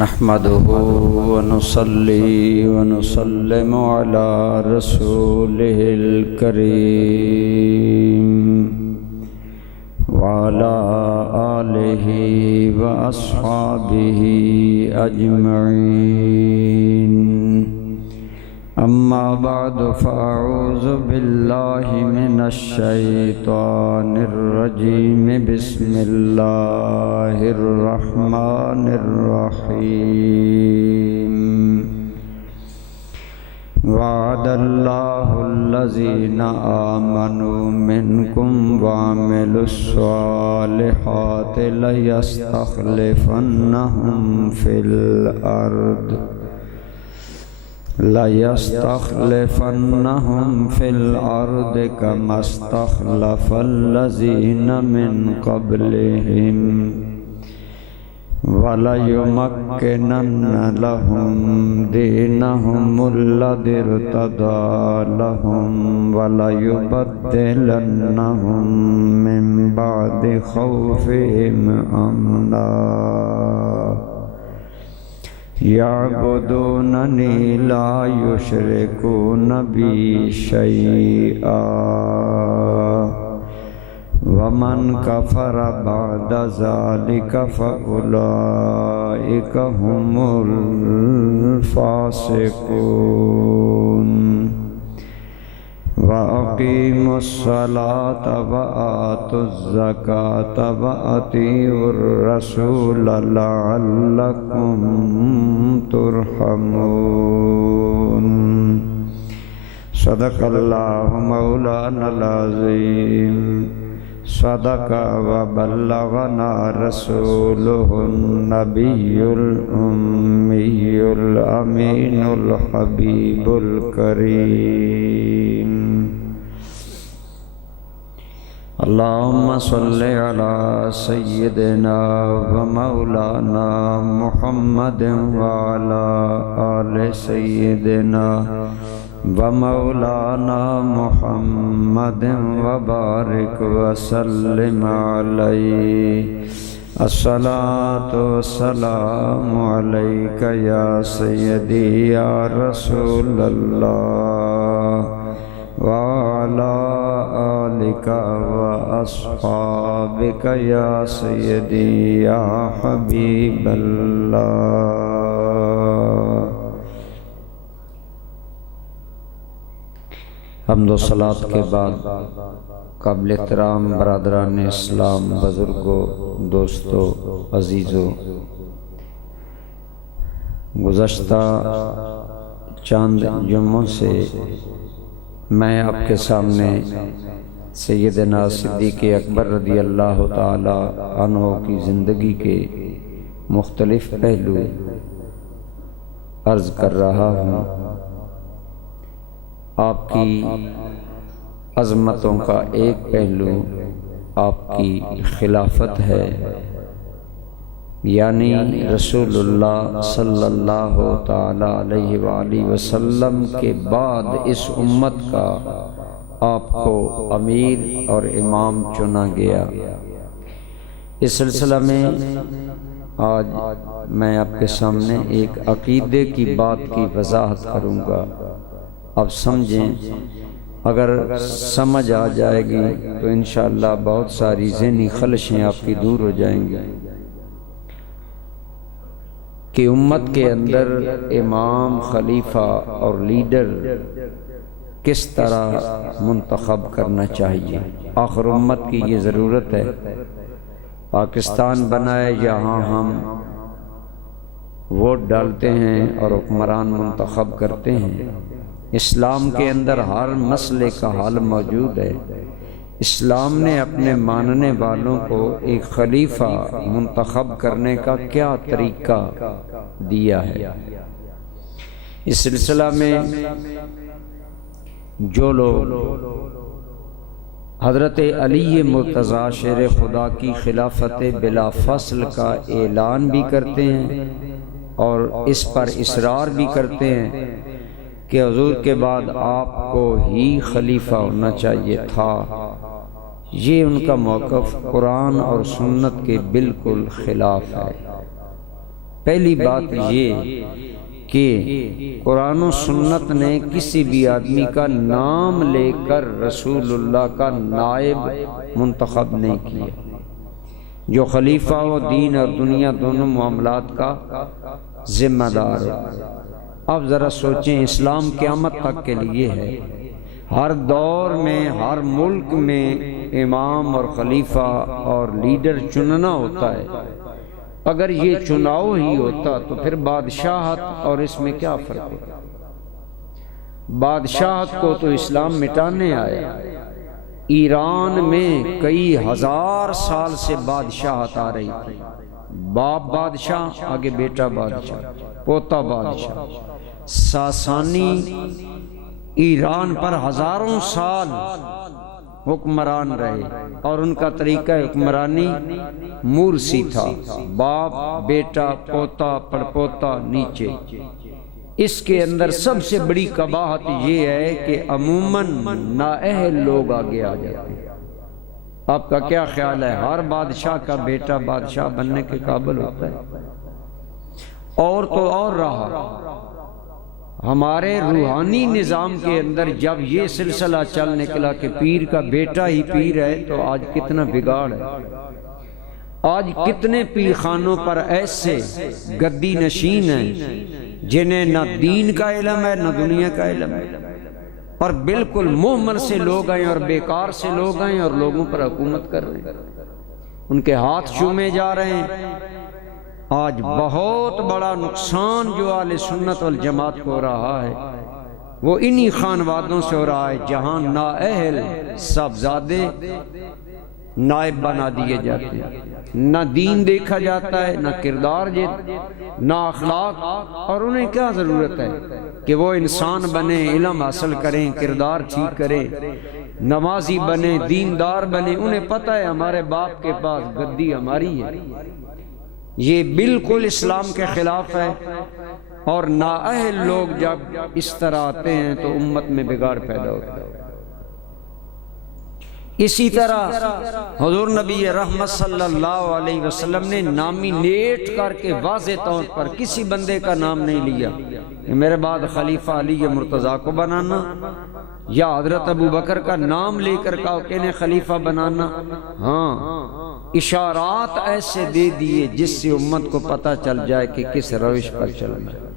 نحمده ونصلي ونسلم على رسوله الكريم وعلى آله وأصحابه أجمعين. أما بعد فأعوذ بالله من الشيطان الرجيم. بسم الله الرحمن الرحيم. وعد الله الذين آمنوا منكم وعملوا الصالحات ليستخلفنهم في الأرض كما استخلف الذين من قبلهم وَلَيُمَكِّنَنَّ لَهُمْ دِينَهُمُ الَّذِي ارْتَضَىٰ لَهُمْ وَلَيُبَدِّلَنَّهُم مِّن بَعْدِ خَوْفِهِمْ أَمْنًا يَعْبُدُونَنِي لَا يُشْرِكُونَ بِي شَيْئًا وَمَنْ كَفَرَ بَعْدَ ذَلِكَ فَأُولَٰئِكَ هُمُ الْفَاسِقُونَ. وَأَقِيمُوا الصَّلَاةَ وَآتُوا الزَّكَاةَ وَأَطِيعُوا الرَّسُولَ لَعَلَّكُمْ تُرْحَمُونَ. صدق اللہ مولانا العظیم. صدق وبلغنا رسوله النبي الأمي الأمين الحبيب الكريم. اللهم صل على سيدنا ومولانا محمد وعلى آل سيدنا ومولانا محمد وبارك وسلم عليه. الصلاة والسلام عليك يا سيدي يا رسول الله وعلى آلك وأصحابك يا سيدي يا حبيب الله. حمد و صلات کے بعد قابل احترام برادران اسلام، بزرگوں، دوستوں، عزیزوں، گزشتہ چند جمعوں سے میں آپ کے سامنے سیدنا صدیق اکبر رضی اللہ تعالی عنہ کی زندگی کے مختلف پہلو عرض کر رہا ہوں. آپ کی عظمتوں کا ایک پہلو آپ کی خلافت ہے، یعنی رسول اللہ صلی اللہ تعالی علیہ وآلہ وسلم کے بعد اس امت کا آپ کو امیر اور امام چنا گیا. اس سلسلہ میں آج میں آپ کے سامنے ایک عقیدے کی بات کی وضاحت کروں گا. اب سمجھیں، اگر سمجھ آ جائے گی تو انشاءاللہ بہت ساری ذہنی خلشیں آپ کی دور ہو جائیں گی کہ امت کے اندر امام، خلیفہ اور لیڈر کس طرح منتخب کرنا چاہیے. آخر امت کی یہ ضرورت ہے. پاکستان بنا ہے، یہاں ہم ووٹ ڈالتے ہیں اور حکمران منتخب کرتے ہیں. اسلام کے اندر ہر مسئلے کا حل موجود ہے. اسلام نے اپنے ماننے والوں کو ایک خلیفہ منتخب کرنے کا کیا طریقہ دیا ہے. اس سلسلہ میں جو لوگ حضرت علی مرتضیٰ شیر خدا کی خلافت بلا فصل کا اعلان بھی کرتے ہیں اور اس پر اصرار بھی کرتے ہیں کہ حضور کے بعد آپ کو ہی خلیفہ ہونا چاہیے تھا. یہ ان کا موقف قرآن اور سنت کے بالکل خلاف ہے. پہلی بات یہ کہ قرآن و سنت نے کسی بھی آدمی کا نام لے کر رسول اللہ کا نائب منتخب نہیں کیا، جو خلیفہ و دین اور دنیا دونوں معاملات کا ذمہ دار ہے۔ اب ذرا سوچیں، اسلام قیامت تک کے لیے ہے، ہر دور میں ہر ملک میں امام اور خلیفہ اور لیڈر چننا ہوتا ہے۔ اگر یہ چناؤ ہی ہوتا تو پھر بادشاہت اور اس میں کیا فرق ہے؟ بادشاہت کو تو اسلام مٹانے آیا۔ ایران میں کئی ہزار سال سے بادشاہت آ رہی تھی، باپ بادشاہ، آگے بیٹا بادشاہ، پوتا بادشاہ۔ ساسانی ایران پر ہزاروں سال حکمران رہے اور ان کا طریقہ حکمرانی مورسی تھا، باپ بیٹا پوتا پڑپوتا نیچے۔ اس کے اندر سب سے بڑی قباحت یہ ہے کہ عموماً نااہل لوگ آگے آ جاتے ہیں۔ آپ کا کیا خیال ہے، ہر بادشاہ کا بیٹا بادشاہ بننے کے قابل ہوتا ہے؟ اور تو اور رہا، ہمارے روحانی نظام کے اندر جب یہ سلسلہ چل نکلا کہ پیر کا بیٹا ہی پیر ہے، تو آج کتنا بگاڑ ہے۔ آج کتنے پیر خانوں پر ایسے گدی نشین ہیں جنہیں نہ دین کا علم ہے نہ دنیا کا علم ہے، اور بالکل مہمل سے لوگ ہیں اور بیکار سے لوگ ہیں اور لوگوں پر حکومت کر رہے ہیں، ان کے ہاتھ چومے جا رہے ہیں۔ آج بہت بڑا نقصان جو اہل سنت والجماعت کو ہو رہا ہے وہ انہی خانوادوں سے ہو رہا ہے، جہاں نااہل صاحبزادے نائب بنا دیے جاتے ہیں، نہ دین دیکھا جاتا ہے، نہ کردار نہ اخلاق، اور انہیں کیا ضرورت ہے کہ وہ انسان بنے، علم حاصل کریں، کردار ٹھیک کریں، نمازی بنے، دیندار بنے۔ انہیں پتہ ہے ہمارے باپ کے پاس گدی ہماری ہے۔ یہ بالکل اسلام کے خلاف ہے، اور نااہل لوگ جب اس طرح آتے ہیں تو امت میں بگاڑ پیدا ہوتا ہے۔ اسی طرح حضور نبی رحمت صلی اللہ علیہ وسلم نے نامینیٹ کر کے واضح طور پر کسی بندے کا نام نہیں لیا کہ میرے بعد خلیفہ علی مرتضیٰ کو بنانا، یا حضرت ابو بکر کا نام لے کر کہا کہ انہیں خلیفہ بنانا۔ ہاں، اشارات ایسے دے دیے جس سے امت کو پتہ چل جائے کہ کس روش پر چلنا ہے۔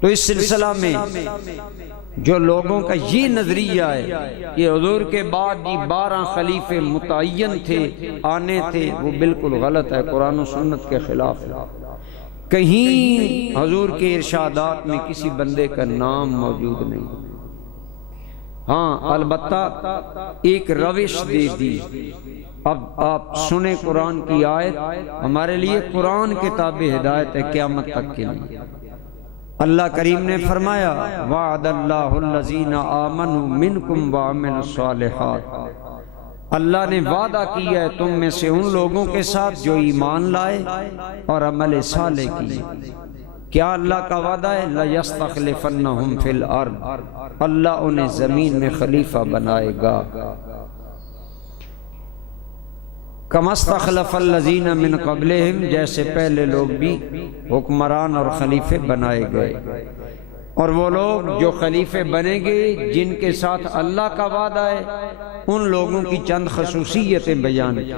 تو اس سلسلہ میں جو لوگوں کا یہ نظریہ ہے کہ حضور کے بعد یہ 12 خلیفے متعین تھے، آنے تھے، وہ بالکل غلط ہے، قرآن و سنت کے خلاف ہے۔ کہیں حضور کے ارشادات میں کسی بندے کا نام موجود نہیں۔ ہاں، البتہ ایک روش دے دی۔ اب آپ سنیں قرآن کی آیت، ہمارے لیے قرآن کتاب ہدایت ہے قیامت تک کے لیے۔ اللہ کریم نے فرمایا وعد اللہ الذین آمنوا منکم وعملوا الصالحات، اللہ نے وعدہ کیا ہے تم میں سے ان لوگوں کے ساتھ جو ایمان لائے اور عمل صالح کیے۔ کیا اللہ کا وعدہ ہے؟ لَيَسْتَخْلِفَنَّهُمْ فِي الْأَرْضِ، اللہ انہیں زمین میں خلیفہ بنائے گا۔ كَمَا اسْتَخْلَفَ الَّذِينَ مِن قَبْلِهِمْ، جیسے پہلے لوگ بھی حکمران اور خلیفے بنائے گئے، اور وہ لوگ جو خلیفے بنے گے جن کے ساتھ اللہ کا وعدہ ہے، ان لوگوں کی چند خصوصیتیں بیان کی۔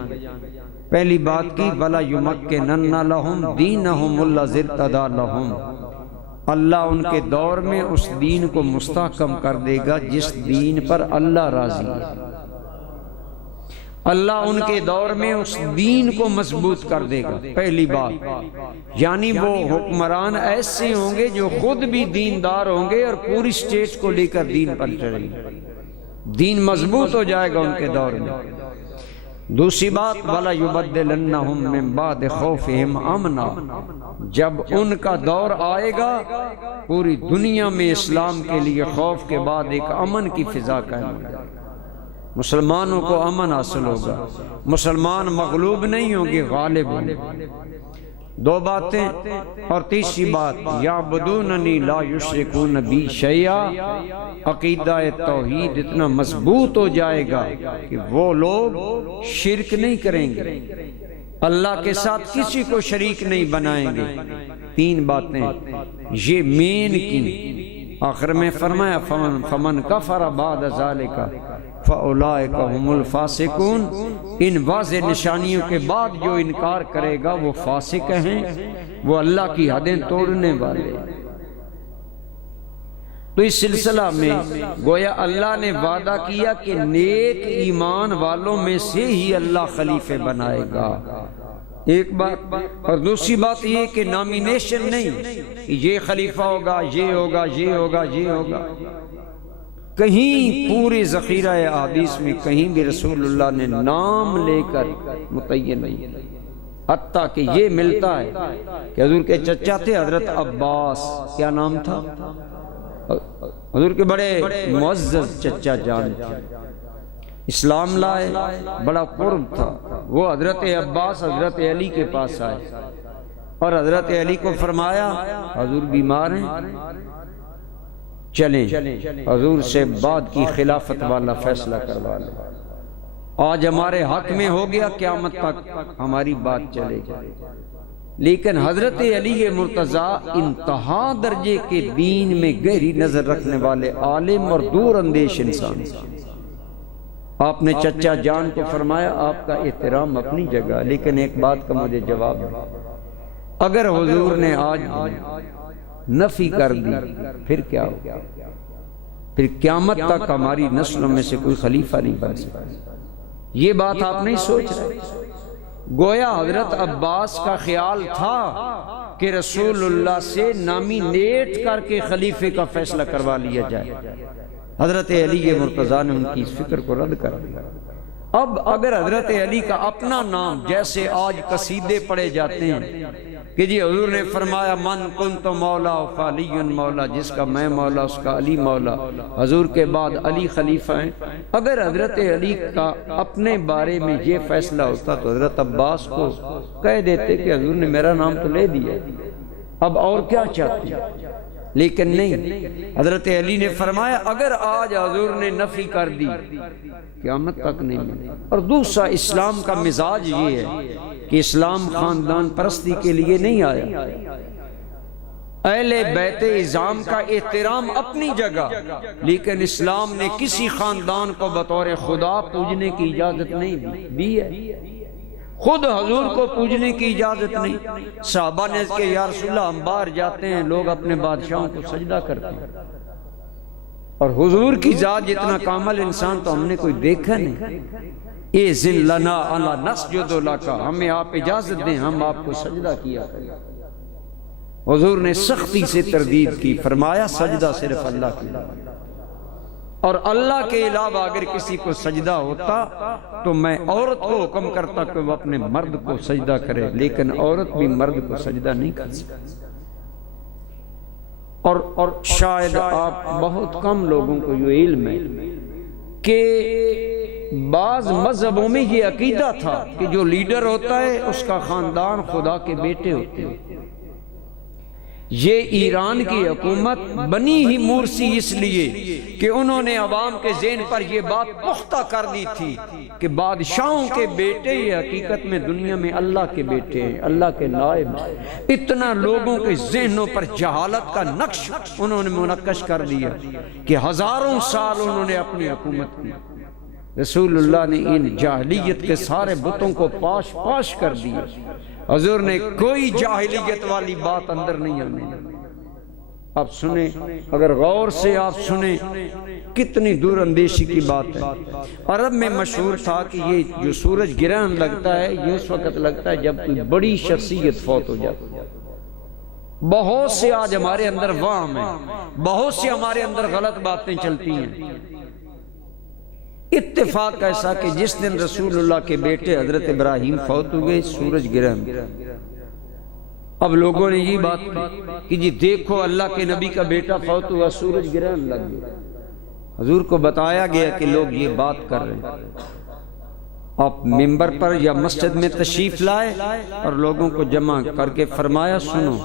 پہلی بات کی وَلَا يُمَكِّنَنَّ لَهُمْ دِينَهُمُ الَّذِي ارْتَضَىٰ لَهُمْ، اللہ ان کے دور میں اس دین کو مستحکم کر دے گا جس دین پر اللہ راضی ہے۔ اللہ ان کے دور میں اس دین کو مضبوط کر دے گا، پہلی بات۔ یعنی وہ حکمران ایسے ہوں گے جو خود بھی دیندار ہوں گے اور پوری اسٹیٹ کو لے کر دین پر چلیں گے، دین مضبوط ہو جائے گا ان کے دور میں۔ دوسری بات وَلَا يُبَدِّلَنَّهُم مِّن بَعْدِ خَوْفِهِمْ أَمْنًا، جب ان کا دور آئے گا پوری دنیا میں اسلام کے لیے خوف کے بعد ایک امن کی فضا قائم ہو جائے گی، مسلمانوں کو امن حاصل ہوگا، مسلمان مغلوب نہیں ہوں گے، غالب ہوں گے۔ دو باتیں، اور تیسری بات یعبدوننی لا یشرکون بی شیئا، عقیدہ توحید اتنا مضبوط ہو جائے گا کہ وہ لوگ شرک نہیں کریں گے۔ اللہ کے ساتھ کسی کو شریک نہیں بنائیں گے. 3 باتیں یہ مین کی. آخر میں فرمایا فمن کفر بعد ذالک فاولئک هم الفاسقون. ان واضح نشانیوں کے بعد جو انکار کرے گا وہ فاسق ہیں، وہ اللہ کی حدیں توڑنے والے. تو اس سلسلہ میں گویا اللہ نے وعدہ کیا کہ نیک ایمان والوں میں سے ہی اللہ خلیفے بنائے گا. ایک بات. اور دوسری بات یہ کہ نامینیشن نہیں، یہ خلیفہ ہوگا، یہ ہوگا، یہ ہوگا، یہ ہوگا. کہیں پورے ذخیرہ احادیث میں کہیں بھی رسول اللہ نے نام لے کر متعین نہیں. حتیٰ کہ یہ ملتا ہے کہ حضور کے چچا تھے حضرت عباس. کیا نام تھا؟ حضور کے بڑے معزز چچا جان تھے. اسلام لائے، بڑا قرب تھا. وہ حضرت عباس حضرت علی کے پاس آئے اور حضرت علی کو فرمایا حضور بیمار ہیں، چلیں حضور سے بعد کی خلافت والا فیصلہ کروا لیں. آج ہمارے حق میں ہو گیا، قیامت تک ہماری بات چلے جائے. لیکن حضرت علی مرتضیٰ انتہا درجے کے دین میں گہری نظر رکھنے والے عالم اور دور اندیش انسان. آپ نے چچا جان کو فرمایا آپ کا احترام اپنی جگہ، لیکن ایک بات کا مجھے جواب ہے. اگر حضور نے آج نفی کر دی پھر کیا ہوگا؟ پھر قیامت تک ہماری نسلوں میں سے کوئی خلیفہ نہیں بن سکتا. یہ بات آپ نہیں سوچ رہے. گویا حضرت عباس کا خیال تھا کہ رسول اللہ سے نامینیٹ کر کے خلیفے کا فیصلہ کروا لیا جائے. حضرت علی مرتضیٰ نے ان کی اس فکر کو رد کر دیا. اب اگر حضرت علی کا اپنا نام جیسے آج قصیدے پڑھے جاتے ہیں کہ جی حضور نے فرمایا من کنت مولا فعلی مولا، جس کا میں مولا اس کا علی مولا، حضور کے بعد علی خلیفہ ہیں. اگر حضرت علی کا اپنے بارے میں یہ فیصلہ ہوتا تو حضرت عباس کو کہہ دیتے کہ حضور نے میرا نام تو لے دیا، اب اور کیا چاہتے ہیں. لیکن نہیں، حضرت علی نے فرمایا اگر آج حضور نے نفی کر دی قیامت تک نہیں ملے. اور دوسرا اسلام کا مزاج یہ ہے کہ اسلام خاندان پرستی کے لیے نہیں آیا. اہل بیت اعظام کا احترام اپنی جگہ، لیکن اسلام نے کسی خاندان کو بطور خدا پوجنے کی اجازت نہیں دی ہے. خود حضور کو پوجنے کی اجازت نہیں. صحابہ نے کہ یا رسول اللہ ہم باہر جاتے ہیں لوگ اپنے بادشاہوں کو سجدہ کرتے ہیں، اور حضور کی ذات جتنا کامل انسان تو ہم نے کوئی دیکھا نہیں. اے ذل لنا الا نسجد لک، ہمیں آپ اجازت دیں ہم آپ کو سجدہ کیا کریں. حضور نے سختی سے تردید کی، فرمایا سجدہ صرف اللہ کے لیے، اور اللہ کے علاوہ اگر کسی کو سجدہ ہوتا تو میں عورت کو حکم کرتا کہ وہ اپنے مرد کو سجدہ کرے، لیکن عورت بھی مرد کو سجدہ نہیں کر سکتی. اور شاید آپ بہت کم لوگوں کو یہ علم ہے کہ بعض مذہبوں میں یہ عقیدہ تھا کہ جو لیڈر ہوتا ہے اس کا خاندان خدا کے بیٹے ہوتے ہیں. یہ ایران کی حکومت بنی ہی مورسی اس لیے کہ انہوں نے عوام کے ذہن پر یہ بات پختہ کر دی تھی کہ بادشاہوں کے بیٹے یہ حقیقت میں دنیا میں اللہ کے بیٹے ہیں، اللہ کے نائب ہیں. اتنا لوگوں کے ذہنوں پر جہالت کا نقش انہوں نے منقش کر دیا کہ ہزاروں سال انہوں نے اپنی حکومت کی. رسول اللہ نے ان جاہلیت کے سارے بتوں کو پاش پاش کر دیا. حضور نے کوئی جاہلیت والی بات اندر نہیں آنے. آپ سنیں، اگر غور سے آپ سنیں کتنی دور اندیشی کی بات ہے. عرب میں مشہور تھا کہ یہ جو سورج گرہن لگتا ہے یہ اس وقت لگتا ہے جب کوئی بڑی شخصیت فوت ہو جاتی ہے. بہت سے آج ہمارے اندر وہم ہے، بہت سے ہمارے اندر غلط باتیں چلتی ہیں. اتفاق ایسا کہ جس دن رسول اللہ کے بیٹے حضرت ابراہیم فوت ہو گئے سورج گرہن. اب لوگوں نے یہ بات کہ جی دیکھو اللہ کے نبی کا بیٹا فوت ہوا سورج گرہن لگ گیا. حضور کو بتایا گیا کہ لوگ یہ بات کر رہے ہیں. آپ منبر پر یا مسجد میں تشریف لائے اور لوگوں کو جمع کر کے فرمایا سنو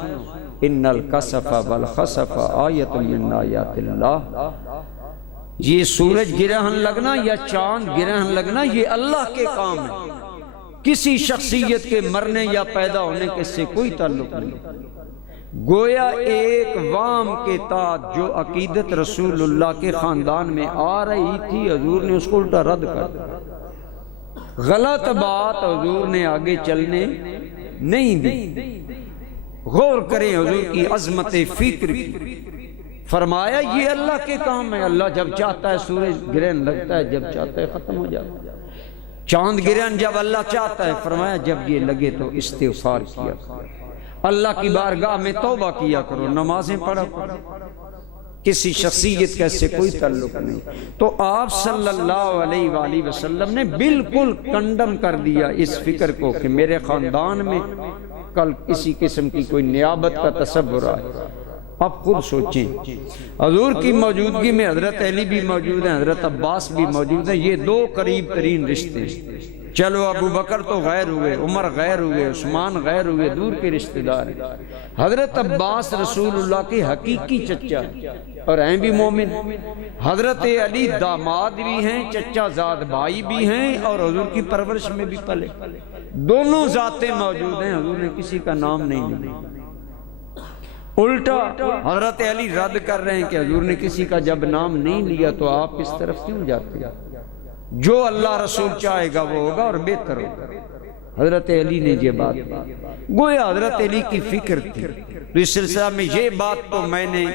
ان الکسف والخسف آیت من آیات اللہ. یہ سورج گرہن لگنا یا چاند گرہن لگنا یہ اللہ کے کام ہے. کسی شخصیت کے مرنے یا پیدا ہونے کے سے کوئی تعلق نہیں۔ گویا ایک وام کے تحت جو عقیدت رسول اللہ کے خاندان میں آ رہی تھی، حضور نے اس کو الٹا رد کر دیا۔ غلط بات حضور نے آگے چلنے نہیں دی۔ غور کریں حضور کی عظمت فکر کی۔ فرمایا یہ اللہ کے کام ہے، اللہ جب چاہتا ہے سورج گرہن لگتا ہے، جب چاہتا ہے ختم ہو جاتا ہے، چاند گرہن جب اللہ چاہتا ہے۔ فرمایا جب یہ لگے تو استغفار کیا کرو، اللہ کی بارگاہ میں توبہ کیا کرو، نمازیں پڑھا کرو، کسی شخصیت کا اس سے کوئی تعلق نہیں۔ تو آپ صلی اللہ علیہ وآلہ وسلم نے بالکل کنڈم کر دیا اس فکر کو کہ میرے خاندان میں کل کسی قسم کی کوئی نیابت کا تصور آئے۔ اب خود سوچیں، حضور کی موجودگی میں حضرت علی بھی موجود ہیں، حضرت عباس بھی موجود ہیں، یہ دو قریب ترین رشتے۔ چلو ابو بکر تو غیر ہوئے، عمر غیر ہوئے، عثمان غیر ہوئے، دور کے رشتہ دار ہیں۔ حضرت عباس رسول اللہ کے حقیقی چچا اور ہیں بھی مومن، حضرت علی داماد بھی ہیں، چچا زاد بھائی بھی ہیں، اور حضور کی پرورش میں بھی پلے، دونوں ذاتیں موجود ہیں۔ حضور نے کسی کا نام نہیں لیا، الٹا حضرت علی رد کر رہے ہیں کہ حضور نے کسی کا جب نام نہیں لیا تو آپ اس طرف کیوں جاتے ہیں؟ جو اللہ رسول چاہے گا وہ ہوگا اور بہتر ہوگا۔ حضرت علی نے یہ بات گویا حضرت علی کی فکر تھی۔ تو اس سلسلہ میں یہ بات تو میں نے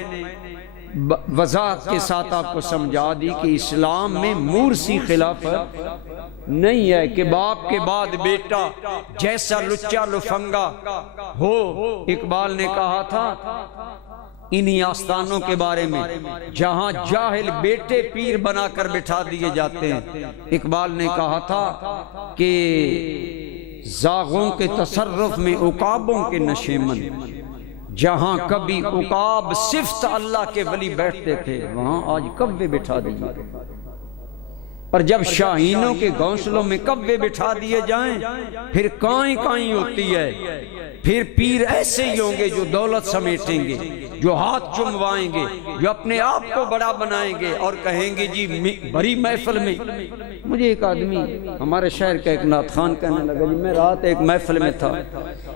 وضاحت کے ساتھ آپ کو سمجھا دی کہ اسلام میں مورثی خلافت نہیں ہے کہ باپ کے بعد بیٹا جیسا لچا لفنگا ہو۔ اقبال نے کہا تھا انہی آستانوں کے بارے میں جہاں جاہل بیٹے پیر بنا کر بٹھا دیے جاتے ہیں۔ اقبال نے کہا تھا کہ زاغوں کے تصرف میں عقابوں کے نشیمن، جہاں کبھی عقاب صفت اللہ کے ولی بیٹھتے تھے وہاں آج کوے بٹھا دیے، اور جب شاہینوں کے گھونسلوں میں کوے بٹھا دیے جائیں پھر کائیں کائیں ہوتی ہے۔ پھر پیر ایسے ہی ہوں گے جو دولت سمیٹیں گے، جو ہاتھ چموائیں گے، جو اپنے آپ کو بڑا بنائیں گے اور کہیں گے جی بڑی محفل میں۔ مجھے ایک آدمی ہمارے شہر کا ایک نعت خوان کہنے لگا، جی میں رات ایک محفل میں تھا،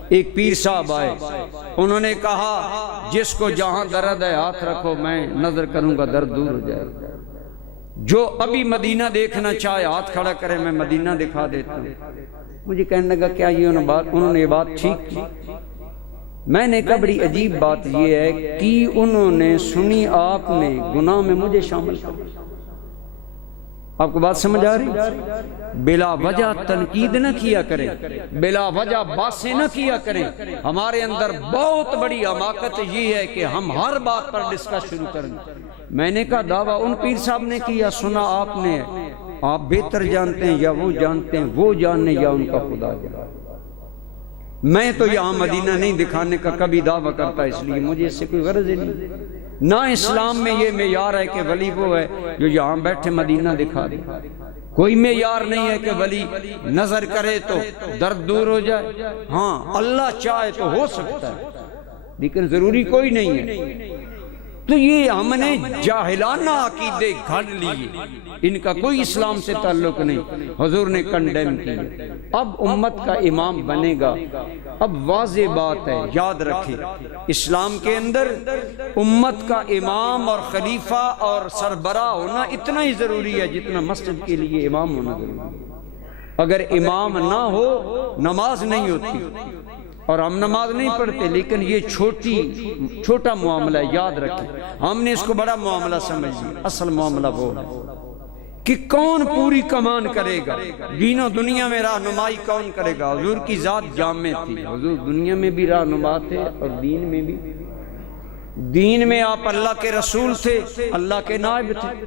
ایک پیر صاحب آئے، انہوں نے کہا جس کو جہاں درد ہے ہاتھ رکھو، میں نظر کروں گا درد دور ہو جائے گا۔ جو ابھی مدینہ دیکھنا چاہے ہاتھ کھڑا کرے، میں مدینہ دکھا دیتا ہوں۔ مجھے کہنے لگا کیا یہ انہوں نے یہ بات ٹھیک کی؟ میں نے کہا بڑی عجیب بات یہ ہے کہ انہوں نے سنی، آپ نے گناہ میں مجھے شامل کر۔ آپ کو بات سمجھ آ رہی؟ بلا وجہ تنقید نہ کیا کریں، بلا وجہ باتیں نہ کیا کریں۔ ہمارے اندر بہت بڑی حماقت یہ ہے کہ ہم ہر بات پر ڈسکس شروع کریں۔ میں نے کہا دعویٰ ان پیر صاحب نے کیا، سنا آپ نے، آپ بہتر جانتے ہیں یا وہ جانتے ہیں، وہ جاننے یا ان کا خدا جانے۔ میں تو یہاں مدینہ نہیں دکھانے کا کبھی دعویٰ کرتا، اس لیے مجھے اس سے کوئی غرض ہی نہیں۔ نہ اسلام میں یہ معیار ہے کہ ولی وہ ہے جو یہاں بیٹھے مدینہ دکھا دے، کوئی معیار نہیں ہے کہ ولی نظر کرے تو درد دور ہو جائے۔ ہاں اللہ چاہے تو ہو سکتا ہے، لیکن ضروری کوئی نہیں ہے۔ تو یہ ہم نے جاہلانہ عقیدے گھڑ لیے، ان کا کوئی اسلام سے تعلق نہیں، حضور نے کنڈیم کیا۔ اب امت کا امام بنے گا۔ اب واضح بات ہے، یاد رکھیں اسلام کے اندر امت کا امام اور خلیفہ اور سربراہ ہونا اتنا ہی ضروری ہے جتنا مسجد کے لیے امام ہونا ضروری ہے۔ اگر امام نہ ہو نماز نہیں ہوتی، اور ہم نماز نہیں پڑھتے، لیکن یہ چھوٹا معاملہ ہے، یاد رکھیں۔ ہم نے اس کو بڑا معاملہ سمجھ لیا، اصل معاملہ وہ ہے کہ کون پوری کمان کرے گا، دین و دنیا میں رہنمائی کون کرے گا۔ حضور کی ذات جامع تھی، حضور دنیا میں بھی رہنما تھے اور دین میں بھی۔ دین میں آپ اللہ کے رسول تھے، اللہ کے نائب تھے،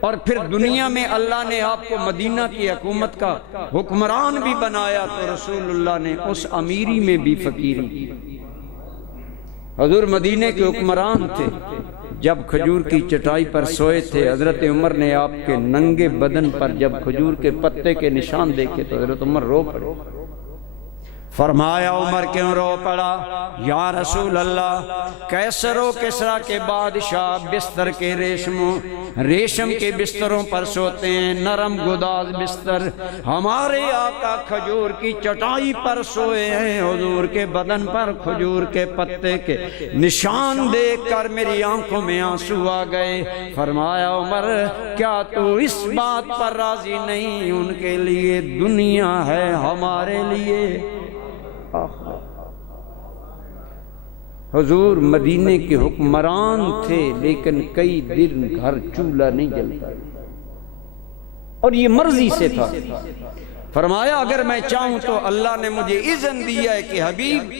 اور پھر دنیا میں اللہ نے آپ کو مدینہ کی حکومت کا حکمران بھی بنایا، تو رسول اللہ نے اس امیری میں بھی فقیری کی۔ حضور مدینہ کے حکمران تھے، جب کھجور کی چٹائی پر سوئے تھے، حضرت عمر نے آپ کے ننگے بدن پر جب کھجور کے پتے کے نشان دیکھے تو حضرت عمر رو پڑے۔ فرمایا عمر کیوں رو پڑا؟ یا رسول اللہ، قیصر و کسریٰ کے بادشاہ بستر کے ریشم کے بستروں پر سوتے ہیں، نرم گداز بستر، ہمارے آقا کھجور کی چٹائی پر سوئے ہیں، حضور کے بدن پر کھجور کے پتے کے نشان دیکھ کر میری آنکھوں میں آنسو آ گئے۔ فرمایا عمر، کیا تو اس بات پر راضی نہیں؟ ان کے لیے دنیا ہے، ہمارے لیے حضور مدینے کے حکمران تھے، لیکن کئی دن گھر چولہا نہیں جلتا، اور یہ مرضی سے تھا۔ فرمایا اگر میں چاہوں تو اللہ نے مجھے اذن دیا ہے کہ حبیب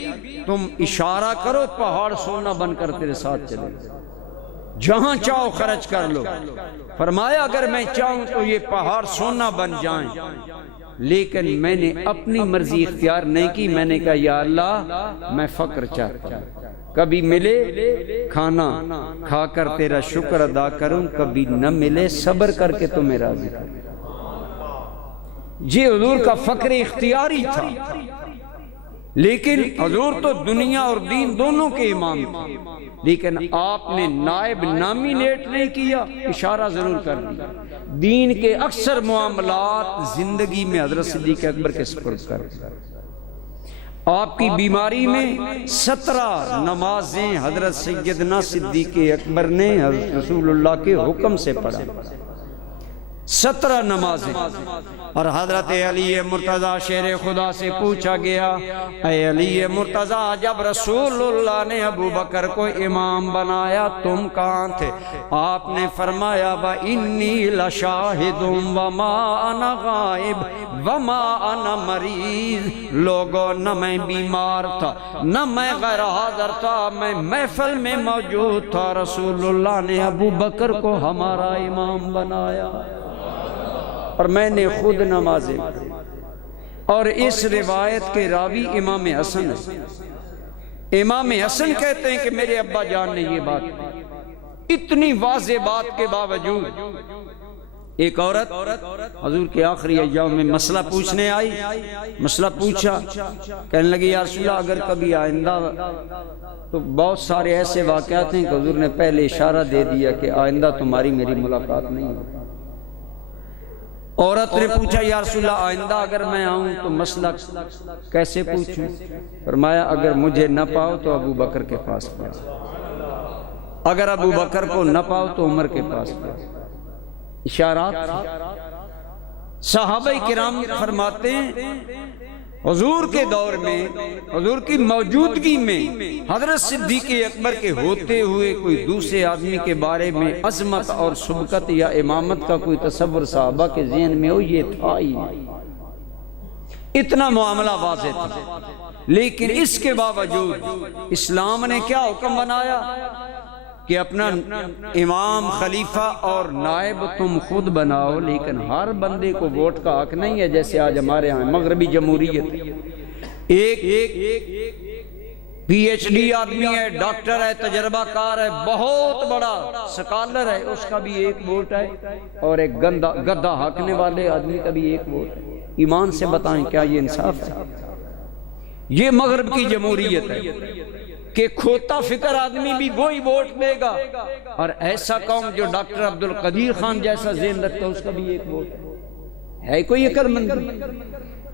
تم اشارہ کرو، پہاڑ سونا بن کر تیرے ساتھ چلے، جہاں چاہو خرچ کر لو۔ فرمایا اگر میں چاہوں تو یہ پہاڑ سونا بن جائیں، لیکن میں نے اپنی مرضی اختیار نہیں کی۔ میں نے کہا یا اللہ میں فقر چاہتا ہوں، کبھی ملے کھانا کھا کر تیرا شکر ادا کروں، کبھی نہ ملے صبر کر کے تمہیں راضی کروں۔ یہ حضور کا فقر اختیاری تھا، لیکن حضور تو دنیا اور دین دونوں کے امام تھے، لیکن آپ نے نائب نامینیٹ نہیں کیا، اشارہ ضرور کر دیا۔ دین کے اکثر معاملات زندگی میں حضرت صدیق اکبر کے سپرد کر دیا۔ آپ کی بیماری میں 17 نمازیں حضرت سیدنا صدیق اکبر نے حضرت رسول اللہ کے حکم سے پڑھا، 17 نمازیں۔ اور حضرت علی مرتضیٰ شیر خدا سے پوچھا گیا، اے علی مرتضیٰ جب رسول اللہ نے ابو بکر کو امام بنایا تم کہاں تھے؟ آپ نے فرمایا وَإِنِّي لَشَاهِدٌ وَمَا أَنَا غَائِبٌ وَمَا أَنَا مَرِيضٌ۔ لوگوں نہ میں بیمار تھا نہ میں غیر حاضر تھا، میں محفل میں موجود تھا، رسول اللہ نے ابو بکر کو ہمارا امام بنایا، اور میں نے خود نمازیں۔ اور اس روایت کے راوی امام حسن ہے۔ امام حسن کہتے ہیں کہ میرے ابا جان نے یہ بات، اتنی واضح بات کے باوجود ایک عورت حضور کے آخری ایام میں مسئلہ پوچھنے آئی، مسئلہ پوچھا، کہنے لگی یا رسول اللہ اگر کبھی آئندہ، تو بہت سارے ایسے واقعات ہیں کہ حضور نے پہلے اشارہ دے دیا کہ آئندہ تمہاری میری ملاقات نہیں ہوگی۔ عورت نے پوچھا یا رسول اللہ آئندہ اگر میں آؤں تو مسئلہ کیسے پوچھوں؟ فرمایا اگر مجھے نہ پاؤ تو ابو بکر کے پاس پاؤ، اگر ابو بکر کو نہ پاؤ تو عمر کے پاس پاؤ۔ اشارات صحابہ کرام فرماتے ہیں حضور کے دور میں، حضور کی موجودگی میں حضرت صدیق اکبر کے ہوتے ہوئے کوئی دوسرے آدمی کے بارے میں عظمت اور سبقت یا امامت کا کوئی تصور صحابہ کے ذہن میں ہو، یہ تھا ہی نہیں، اتنا معاملہ واضح تھا۔ لیکن اس کے باوجود اسلام نے کیا حکم بنایا کہ اپنا امام خلیفہ اور نائب تم خود بناؤ، لیکن ہر بندے کو ووٹ کا حق نہیں ہے، جیسے آج ہمارے ہاں مغربی جمہوریت، ایک پی ایچ ڈی آدمی ہے، ڈاکٹر ہے، تجربہ کار ہے، بہت بڑا سکالر ہے، اس کا بھی ایک ووٹ ہے، اور ایک گدھا ہانکنے والے آدمی کا بھی ایک ووٹ ہے۔ ایمان سے بتائیں کیا یہ انصاف ہے؟ یہ مغرب کی جمہوریت ہے کہ کھوتا فکر آدمی بھی وہی ووٹ دے گا، اور ایسا قوم جو ڈاکٹر عبدالقدیر خان جیسا ذہن رکھتا ہے اس کا بھی ایک ووٹ ہے کوئی عقل مند؟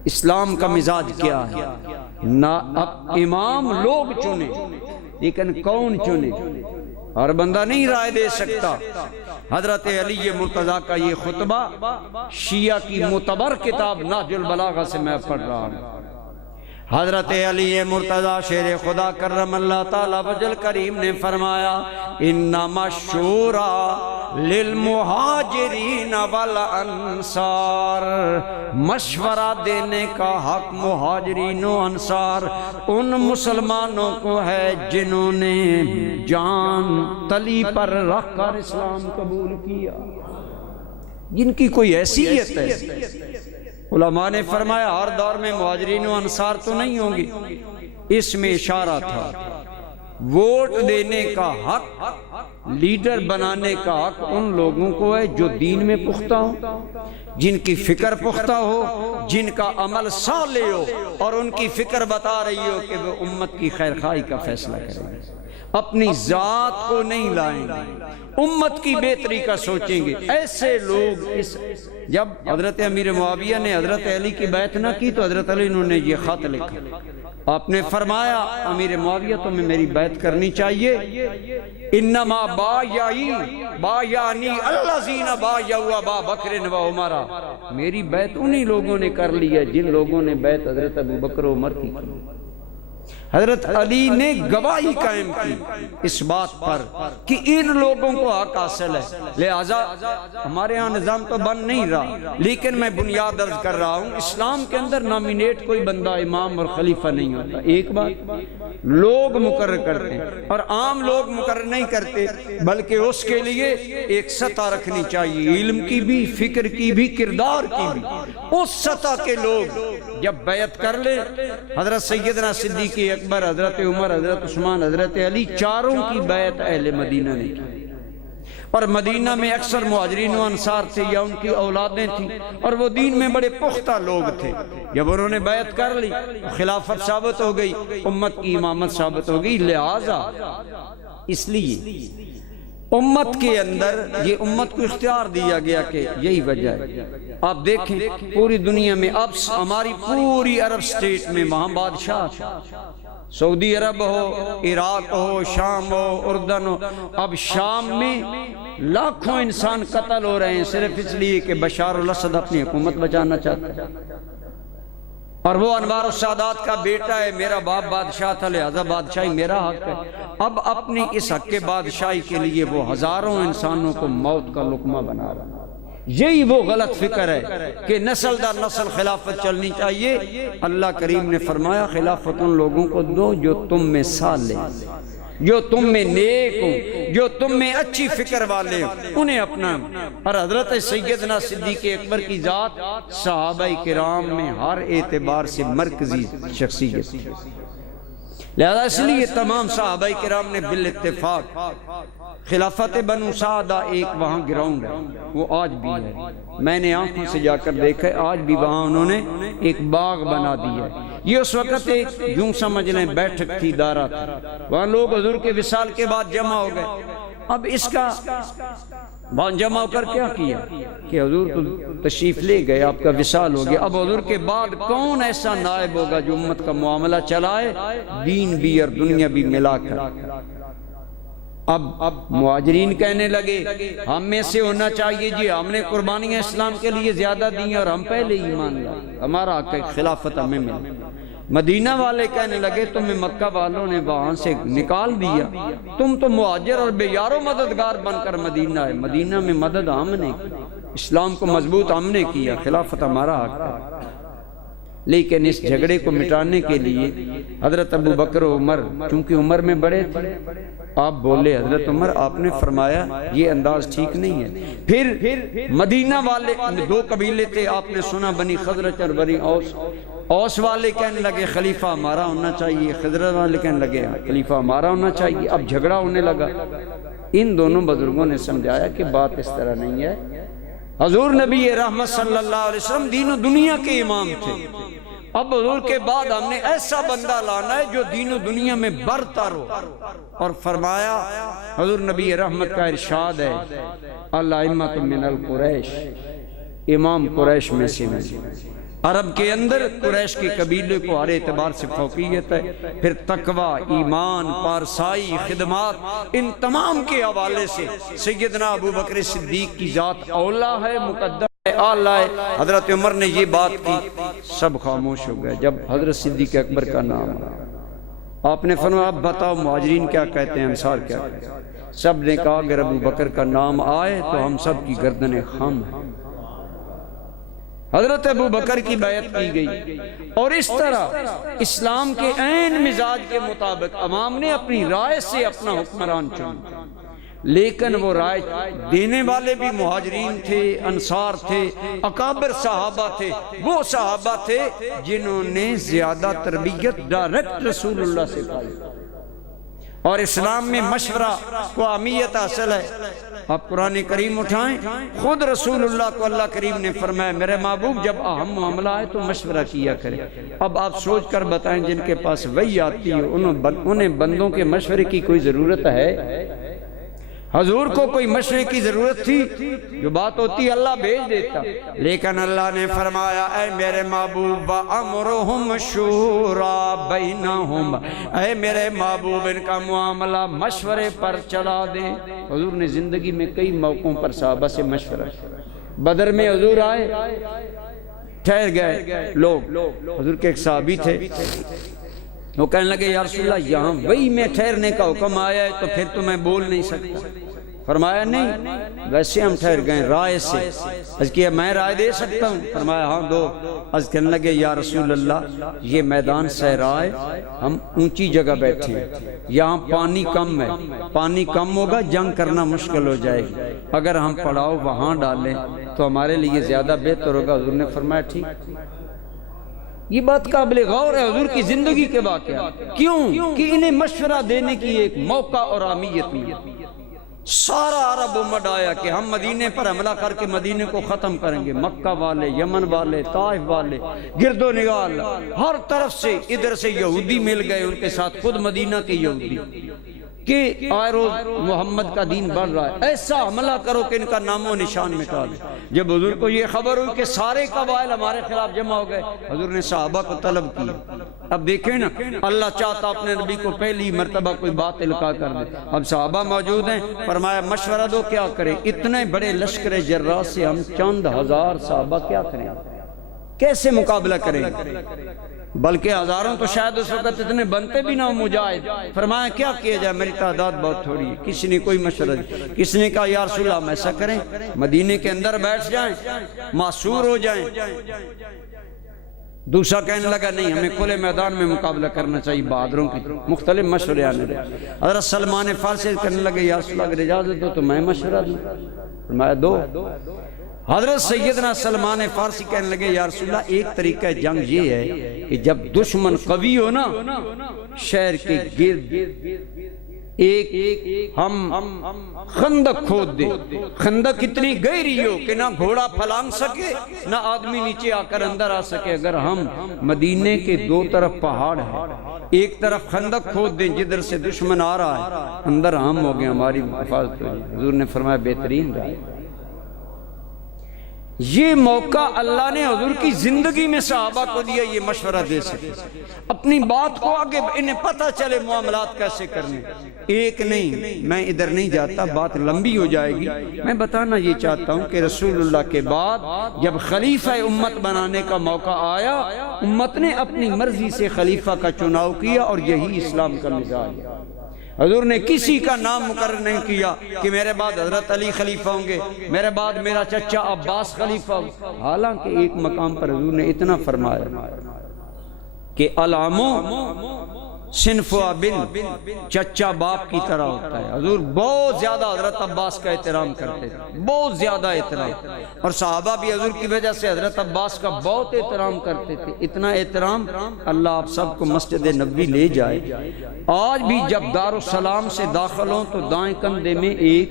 اسلام کا مزاج کیا ہے؟ نہ اب امام لوگ چنے، لیکن کون چنے؟ ہر بندہ نہیں رائے دے سکتا۔ حضرت علی مرتضیٰ کا یہ خطبہ شیعہ کی معتبر کتاب نہج البلاغہ سے میں پڑھ رہا ہوں۔ حضرت علی مرتضیٰ شیر خدا کرم اللہ تعالی وجل کریم نے فرمایا انما الشورى للمہاجرین والانصار، مشورہ دینے کا حق مہاجرین و انصار ان مسلمانوں کو ہے جنہوں نے جان تلی پر رکھ کر اسلام قبول کیا، جن کی کوئی حیثیت ہے۔ علماء نے فرمایا ہر دور میں مہاجرین و انصار تو نہیں ہوں گے، اس میں اشارہ تھا ووٹ دینے کا حق، لیڈر بنانے کا حق ان لوگوں کو ہے جو دین میں پختہ ہو، جن کی فکر پختہ ہو، جن کا عمل صالح ہو، اور ان کی فکر بتا رہی ہو کہ وہ امت کی خیر خواہی کا فیصلہ کریں گے، اپنی ذات کو نہیں لائیں گے، امت کی بہتری کا سوچیں گے۔ ایسے لوگ جب حضرت امیر معاویہ نے حضرت علی کی بیعت نہ کی تو حضرت علی نے یہ خط لکھا، آپ نے فرمایا امیر معاویہ تمہیں میری بیعت کرنی چاہیے، انما بایعنی الذین بایعوا ابا بکر و عمر، میری بیعت انہی لوگوں نے کر لی ہے جن لوگوں نے بیعت حضرت ابو بکر و عمر کی کی۔ حضرت علی نے گواہی قائم کی اس بات پر کہ ان لوگوں کو حق حاصل ہے، لہذا ہمارے ہاں نظام تو بن نہیں رہا، لیکن میں بنیاد عرض کر رہا ہوں اسلام کے اندر نامینیٹ کوئی بندہ امام اور خلیفہ نہیں ہوتا، ایک بات لوگ مقرر کرتے ہیں، اور عام لوگ مقرر نہیں کرتے، بلکہ اس کے لیے ایک سطح رکھنی چاہیے، علم کی بھی، فکر کی بھی، کردار کی بھی۔ اس سطح کے لوگ جب بیعت کر لے، حضرت سیدنا صدیق اکبر، حضرت عمر، حضرت عثمان، حضرت علی، چاروں کی بیعت اہل مدینہ نے کی، اور مدینہ میں اکثر مہاجرین و انصار تھے یا ان کی اولادیں تھیں، اور وہ دین میں بڑے پختہ لوگ تھے۔ جب انہوں نے بیعت کر لی، خلافت ثابت ہو گئی، امت کی امامت ثابت ہو گئی۔ لہٰذا اس لیے امت کے اندر یہ امت کو اختیار دیا گیا کہ یہی وجہ ہے۔ آپ دیکھیں پوری دنیا میں اب ہماری پوری عرب سٹیٹ میں وہاں بادشاہ، سعودی عرب ہو، عراق ہو، شام ہو، اردن ہو، اب شام میں لاکھوں انسان قتل ہو رہے ہیں صرف اس لیے کہ بشار الاسد اپنی حکومت بچانا چاہتا ہے، اور وہ انوار السادات کا بیٹا ہے، میرا باپ بادشاہ تھا لہذا بادشاہی میرا حق ہے۔ اب اپنی اس حق کے بادشاہی کے لیے وہ ہزاروں انسانوں کو موت کا لقمہ بنا رہا ہے۔ یہی وہ غلط فکر ہے کہ نسل در نسل خلافت چلنی چاہیے۔ اللہ کریم نے فرمایا خلافت ان لوگوں کو دو جو تم میں صالح، جو تم میں نیک ہوں، جو تم میں اچھی فکر والے ہوں، انہیں اپنا۔ اور حضرت سیدنا صدیق اکبر کی ذات صحابہ کرام میں ہر اعتبار سے مرکزی شخصیت تھی، لہذا اس لیے تمام صحابہ کرام نے بالاتفاق خلافت بنو سعدہ، ایک وہاں گراؤنڈ ہے وہ آج بھی ہے، میں نے آنکھوں سے جا کر دیکھا ہے، آج بھی وہاں انہوں نے ایک باغ بنا دیا ہے۔ یہ اس وقت ایک یوں سمجھ لیں بیٹھک تھی، دارہ تھا، وہاں لوگ حضور کے وصال کے بعد جمع ہو گئے۔ اب اس کا وہاں جمع ہو کر کیا کیا کہ حضور تو تشریف لے گئے، آپ کا وصال ہو گیا، اب حضور کے بعد کون ایسا نائب ہوگا جو امت کا معاملہ چلائے، دین بھی اور دنیا بھی ملا کر۔ اب مہاجرین کہنے لگے ہم میں سے ہونا چاہیے جی، ہم نے قربانیاں اسلام کے لیے زیادہ دی اور ہم پہلے ایمان لائے، ہمارا حق خلافت ہمیں ملا۔ مدینہ والے کہنے لگے تمہیں مکہ والوں نے وہاں سے نکال دیا، تم تو مہاجر اور بے یار و مددگار بن کر مدینہ ہے، مدینہ میں مدد ہم نے کی، اسلام کو مضبوط ہم نے کیا، خلافت ہمارا حق ہے۔ لیکن اس جھگڑے کو مٹانے کے لیے حضرت ابو بکر و عمر چونکہ عمر میں بڑے تھے، آپ بولے حضرت عمر آپ نے فرمایا یہ انداز ٹھیک نہیں ہے۔ پھر مدینہ والے دو قبیلے تھے، آپ نے سنا بنی خزرج اور بنی اوس، اوس والے کہنے لگے خلیفہ ہمارا ہونا چاہیے، خزرج والے کہنے لگے خلیفہ ہمارا ہونا چاہیے، اب جھگڑا ہونے لگا۔ ان دونوں بزرگوں نے سمجھایا کہ بات اس طرح نہیں ہے، حضور نبی رحمت صلی اللہ علیہ وسلم دین و دنیا کے امام تھے، اب حضور کے بعد ہم نے ایسا بندہ لانا ہے جو دین و دنیا میں برتر ہو۔ اور فرمایا حضور نبی رحمت کا ارشاد ہے الائمۃ من القریش، امام قریش میں سے ہیں، عرب کے اندر قریش کے قبیلے کو ہر اعتبار سے فوقیت ہے، پھر تقوی، ایمان، پارسائی، خدمات، ان تمام کے حوالے سے سیدنا ابو بکر صدیق کی ذات اولا ہے، مقدم ہے، اعلیٰ ہے۔ حضرت عمر نے یہ بات کی، سب خاموش ہو گئے جب حضرت صدیق اکبر کا نام آیا۔ آپ نے فرمایا اب بتاؤ مہاجرین کیا کہتے ہیں، انصار کیا کہتے ہیں؟ سب نے کہا اگر ابو بکر کا نام آئے تو ہم سب کی گردنیں خم ہیں۔ حضرت ابو بکر کی بیعت کی گئی، اور اس طرح اسلام کے عین مزاج کے مطابق عوام نے اپنی رائے سے اپنا حکمران چنا، لیکن وہ رائے دینے والے بھی مہاجرین تھے، انصار تھے، اکابر صحابہ تھے، وہ صحابہ تھے جنہوں نے زیادہ تربیت ڈائریکٹ رسول اللہ سے پائی۔ اور اسلام میں مشورہ کو اہمیت حاصل ہے۔ آپ قرآن کریم اٹھائیں، خود رسول اللہ کو اللہ کریم نے فرمایا میرے محبوب جب اہم معاملہ ہے تو مشورہ کیا کرے۔ اب آپ سوچ کر بتائیں جن کے پاس وحی آتی ہے انہیں بندوں کے مشورے کی کوئی ضرورت ہے؟ حضور کو کوئی مشورے کی ضرورت تھی؟ جو بات ہوتی اللہ بھیج دیتا، لیکن اللہ نے فرمایا اے میرے محبوب وَأَمْرُهُمْ شُورَى بَيْنَهُمْ، اے میرے محبوب ان کا معاملہ مشورے پر چلا دے۔ حضور نے زندگی میں کئی موقعوں پر صحابہ سے مشورہ، بدر میں حضور آئے، ٹھہر گئے لوگ، حضور کے ایک صحابی تھے، وہ کہنے لگے یا رسول اللہ یہاں وہی میں ٹھہرنے کا حکم آیا ہے تو پھر تو میں بول نہیں سکتا۔ فرمایا نہیں، ویسے ہم ٹھہر گئے رائے سے۔ عرض کیا میں رائے دے سکتا ہوں؟ فرمایا ہاں دو۔ عرض کہنے لگے یا رسول اللہ یہ میدان صحرا ہے، ہم اونچی جگہ بیٹھے ہیں، یہاں پانی کم ہے، پانی کم ہوگا جنگ کرنا مشکل ہو جائے گی، اگر ہم پڑاؤ وہاں ڈالیں تو ہمارے لیے زیادہ بہتر ہوگا۔ حضور نے فرمایا ٹھیک۔ یہ بات قابل غور ہے، حضور کی زندگی کے واقعہ، کیوں کہ انہیں مشورہ دینے کی ایک موقع اور اہمیت ملی۔ سارا عرب امت آیا کہ ہم مدینے پر حملہ کر کے مدینے کو ختم کریں گے، مکہ والے، یمن والے، طائف والے، گرد و نگال ہر طرف سے، ادھر سے یہودی مل گئے ان کے ساتھ، خود مدینہ کے یہودی کہ آئے روز محمد کا دین بڑھ رہا ہے، ایسا حملہ کرو کہ ان کا نام و نشان مٹا دے۔ جب حضور کو یہ خبر ہوئی کہ سارے قبائل ہمارے خلاف جمع ہو گئے، حضور نے صحابہ کو طلب کیا۔ اب دیکھیں نا، اللہ چاہتا اپنے نبی کو پہلی مرتبہ کوئی بات القا کر دے۔ اب صحابہ موجود ہیں، فرمایا مشورہ دو کیا کریں؟ اتنے بڑے لشکر جرار سے ہم چند ہزار صحابہ کیا کریں، کیسے مقابلہ کریں؟ بلکہ ہزاروں تو شاید اس وقت اتنے بنتے بھی نہ ہو مجاہد۔ فرمایا کیا کیا جائے، میری تعداد بہت تھوڑی ہے۔ کسی نے کوئی مشورہ دیا، کسی نے کہا یا رسول اللہ ہم ایسا کریں مدینے کے اندر بیٹھ جائیں، معصور ہو جائیں۔ دوسرا کہنے لگا نہیں ہمیں کھلے میدان میں مقابلہ کرنا چاہیے بہادروں کی۔ مختلف مشورے آنے لگے۔ حضرت سلمان فارسی کہنے لگے یا رسول اللہ اگر اجازت دو تو میں مشورہ دوں۔ فرمایا دو۔ حضرت سیدنا سلمان فارسی کہنے لگے یا رسول اللہ ایک طریقہ جنگ یہ ہے کہ جب دشمن قوی ہو نا، شہر کے گرد ایک ہم خندق کھود دے، خندق اتنی گہری ہو کہ نہ گھوڑا پھلانگ سکے نہ آدمی نیچے آ کر اندر آ سکے۔ اگر ہم مدینے کے دو طرف پہاڑ ہے، ایک طرف خندق کھود دیں جدھر سے دشمن آ رہا ہے، اندر ہم ہو گئے ہماری حفاظت ہو جائے۔ حضور نے فرمایا بہترین رائے۔ یہ موقع اللہ نے حضور کی زندگی میں صحابہ کو دیا، یہ مشورہ دے سکے، اپنی بات کو آگے انہیں پتہ چلے معاملات کیسے کرنے۔ ایک نہیں، میں ادھر نہیں جاتا، بات لمبی ہو جائے گی۔ میں بتانا یہ چاہتا ہوں کہ رسول اللہ کے بعد جب خلیفہ امت بنانے کا موقع آیا، امت نے اپنی مرضی سے خلیفہ کا چناؤ کیا، اور یہی اسلام کا مزاج ہے۔ حضور نے کسی کا نام مقرر نہیں کیا کہ میرے بعد حضرت علی خلیفہ ہوں گے، میرے بعد میرا چچا عباس خلیفہ ہوں۔ حالانکہ ایک مقام پر حضور نے اتنا فرمایا کہ العمو صنف ابن، چچا باپ کی طرح ہوتا ہے۔ حضور بہت زیادہ حضرت عباس کا احترام کرتے تھے، بہت زیادہ احترام، اور صحابہ بھی حضور کی وجہ سے حضرت عباس کا بہت احترام کرتے تھے۔ اتنا احترام اللہ آپ سب کو مسجد نبوی لے جائے۔ آج بھی جب دارالسلام سے داخل ہوں تو دائیں کندھے میں ایک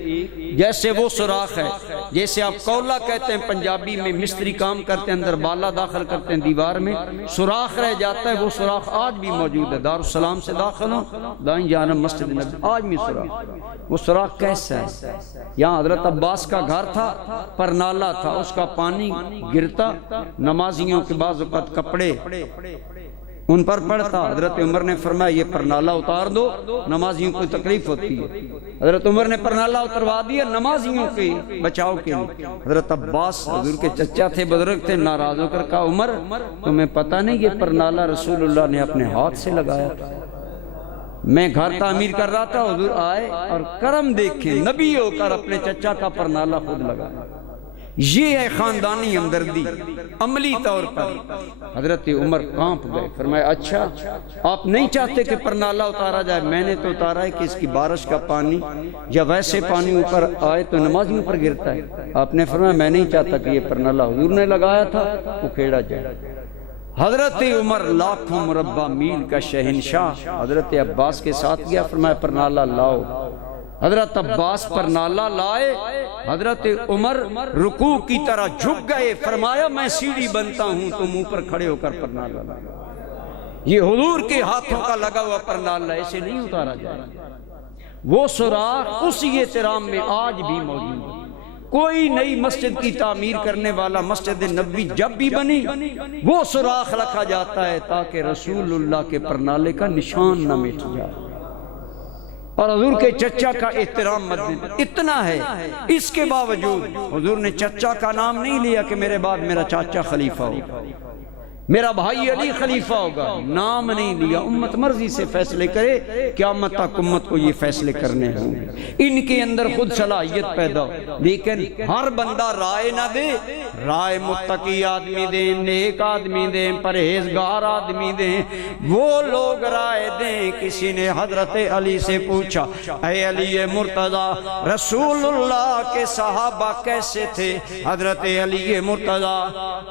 جیسے وہ سوراخ ہے، جیسے آپ کولا کہتے ہیں پنجابی میں، مستری کام کرتے ہیں اندر بالا داخل کرتے ہیں دیوار میں، سوراخ رہ جاتا ہے، وہ سوراخ آج بھی موجود ہے۔ دارالسلام سے داخل ہوں دائیں جانب مسجد نبی، آج بھی سوراخ۔ وہ سوراخ کیسا ہے؟ یہاں حضرت عباس کا گھر تھا، پرنالا تھا، اس کا پانی گرتا، نمازیوں کے بعض اوقات کپڑے ان پر پڑتا۔ حضرت عمر نے فرمایا یہ پرنالا اتار دو، نمازیوں کو تکلیف ہوتی ہے۔ حضرت عمر نے پرنالا اتروا دیا نمازیوں کے بچاؤ کے لیے۔ حضرت عباس حضور کے چچا تھے، بزرگ تھے، ناراض ہو کر کہا عمر تمہیں پتہ نہیں یہ پرنالا رسول اللہ نے اپنے ہاتھ سے لگایا تھا، میں گھر تعمیر کر رہا تھا، حضور آئے اور کرم دیکھیں، نبی ہو کر اپنے چچا کا پرنالا خود لگایا۔ یہ ہے خاندانی ہمدردی عملی طور پر۔ حضرت عمر کانپ گئے، فرمایا اچھا آپ نہیں چاہتے کہ پرنالا اتارا جائے؟ میں نے تو اتارا ہے کہ اس کی بارش کا پانی یا ویسے پانی اوپر آئے تو نمازیوں پر گرتا ہے۔ آپ نے فرمایا میں نہیں چاہتا کہ یہ پرنالا حضور نے لگایا تھا وہ کھیڑا جائے۔ حضرت عمر لاکھوں مربع میل کا شہنشاہ حضرت عباس کے ساتھ گیا، فرمایا پرنالہ لاؤ۔ حضرت عباس پرنالہ لائے، حضرت عمر رکوع کی طرح جھک گئے، فرمایا میں سیڑھی بنتا ہوں، تم اوپر کھڑے ہو کر پرنالہ لاؤ۔ یہ حضور کے ہاتھوں کا لگا ہوا پرنالہ ایسے نہیں اتارا جائے۔ وہ سراخ اسی احترام میں آج بھی موجود ہے۔ کوئی نئی مسجد کی تعمیر کرنے والا مسجد نبوی جب بھی بنی وہ سراخ رکھا جاتا ہے تاکہ رسول اللہ کے پرنالے کا نشان نہ مٹ جائے، اور حضور کے چچا کا احترام مد اتنا ہے، اس کے باوجود حضور نے چچا کا نام نہیں لیا کہ میرے بعد میرا چاچا خلیفہ ہوگا، میرا بھائی علی خلیفہ ہوگا، نام نہیں لیا۔ امت مرضی سے فیصلے کرے، قیامت تک امت کو یہ فیصلے کرنے ہوں گے، ان کے اندر خود صلاحیت پیدا ہو، لیکن ہر بندہ رائے نہ دے۔ رائے متقی آدمی دیں، نیک آدمی دیں، پرہیزگار آدمی دیں، وہ لوگ رائے دیں۔ کسی نے حضرت علی سے پوچھا، اے علی مرتضی رسول اللہ کے صحابہ کیسے تھے؟ حضرت علی مرتضی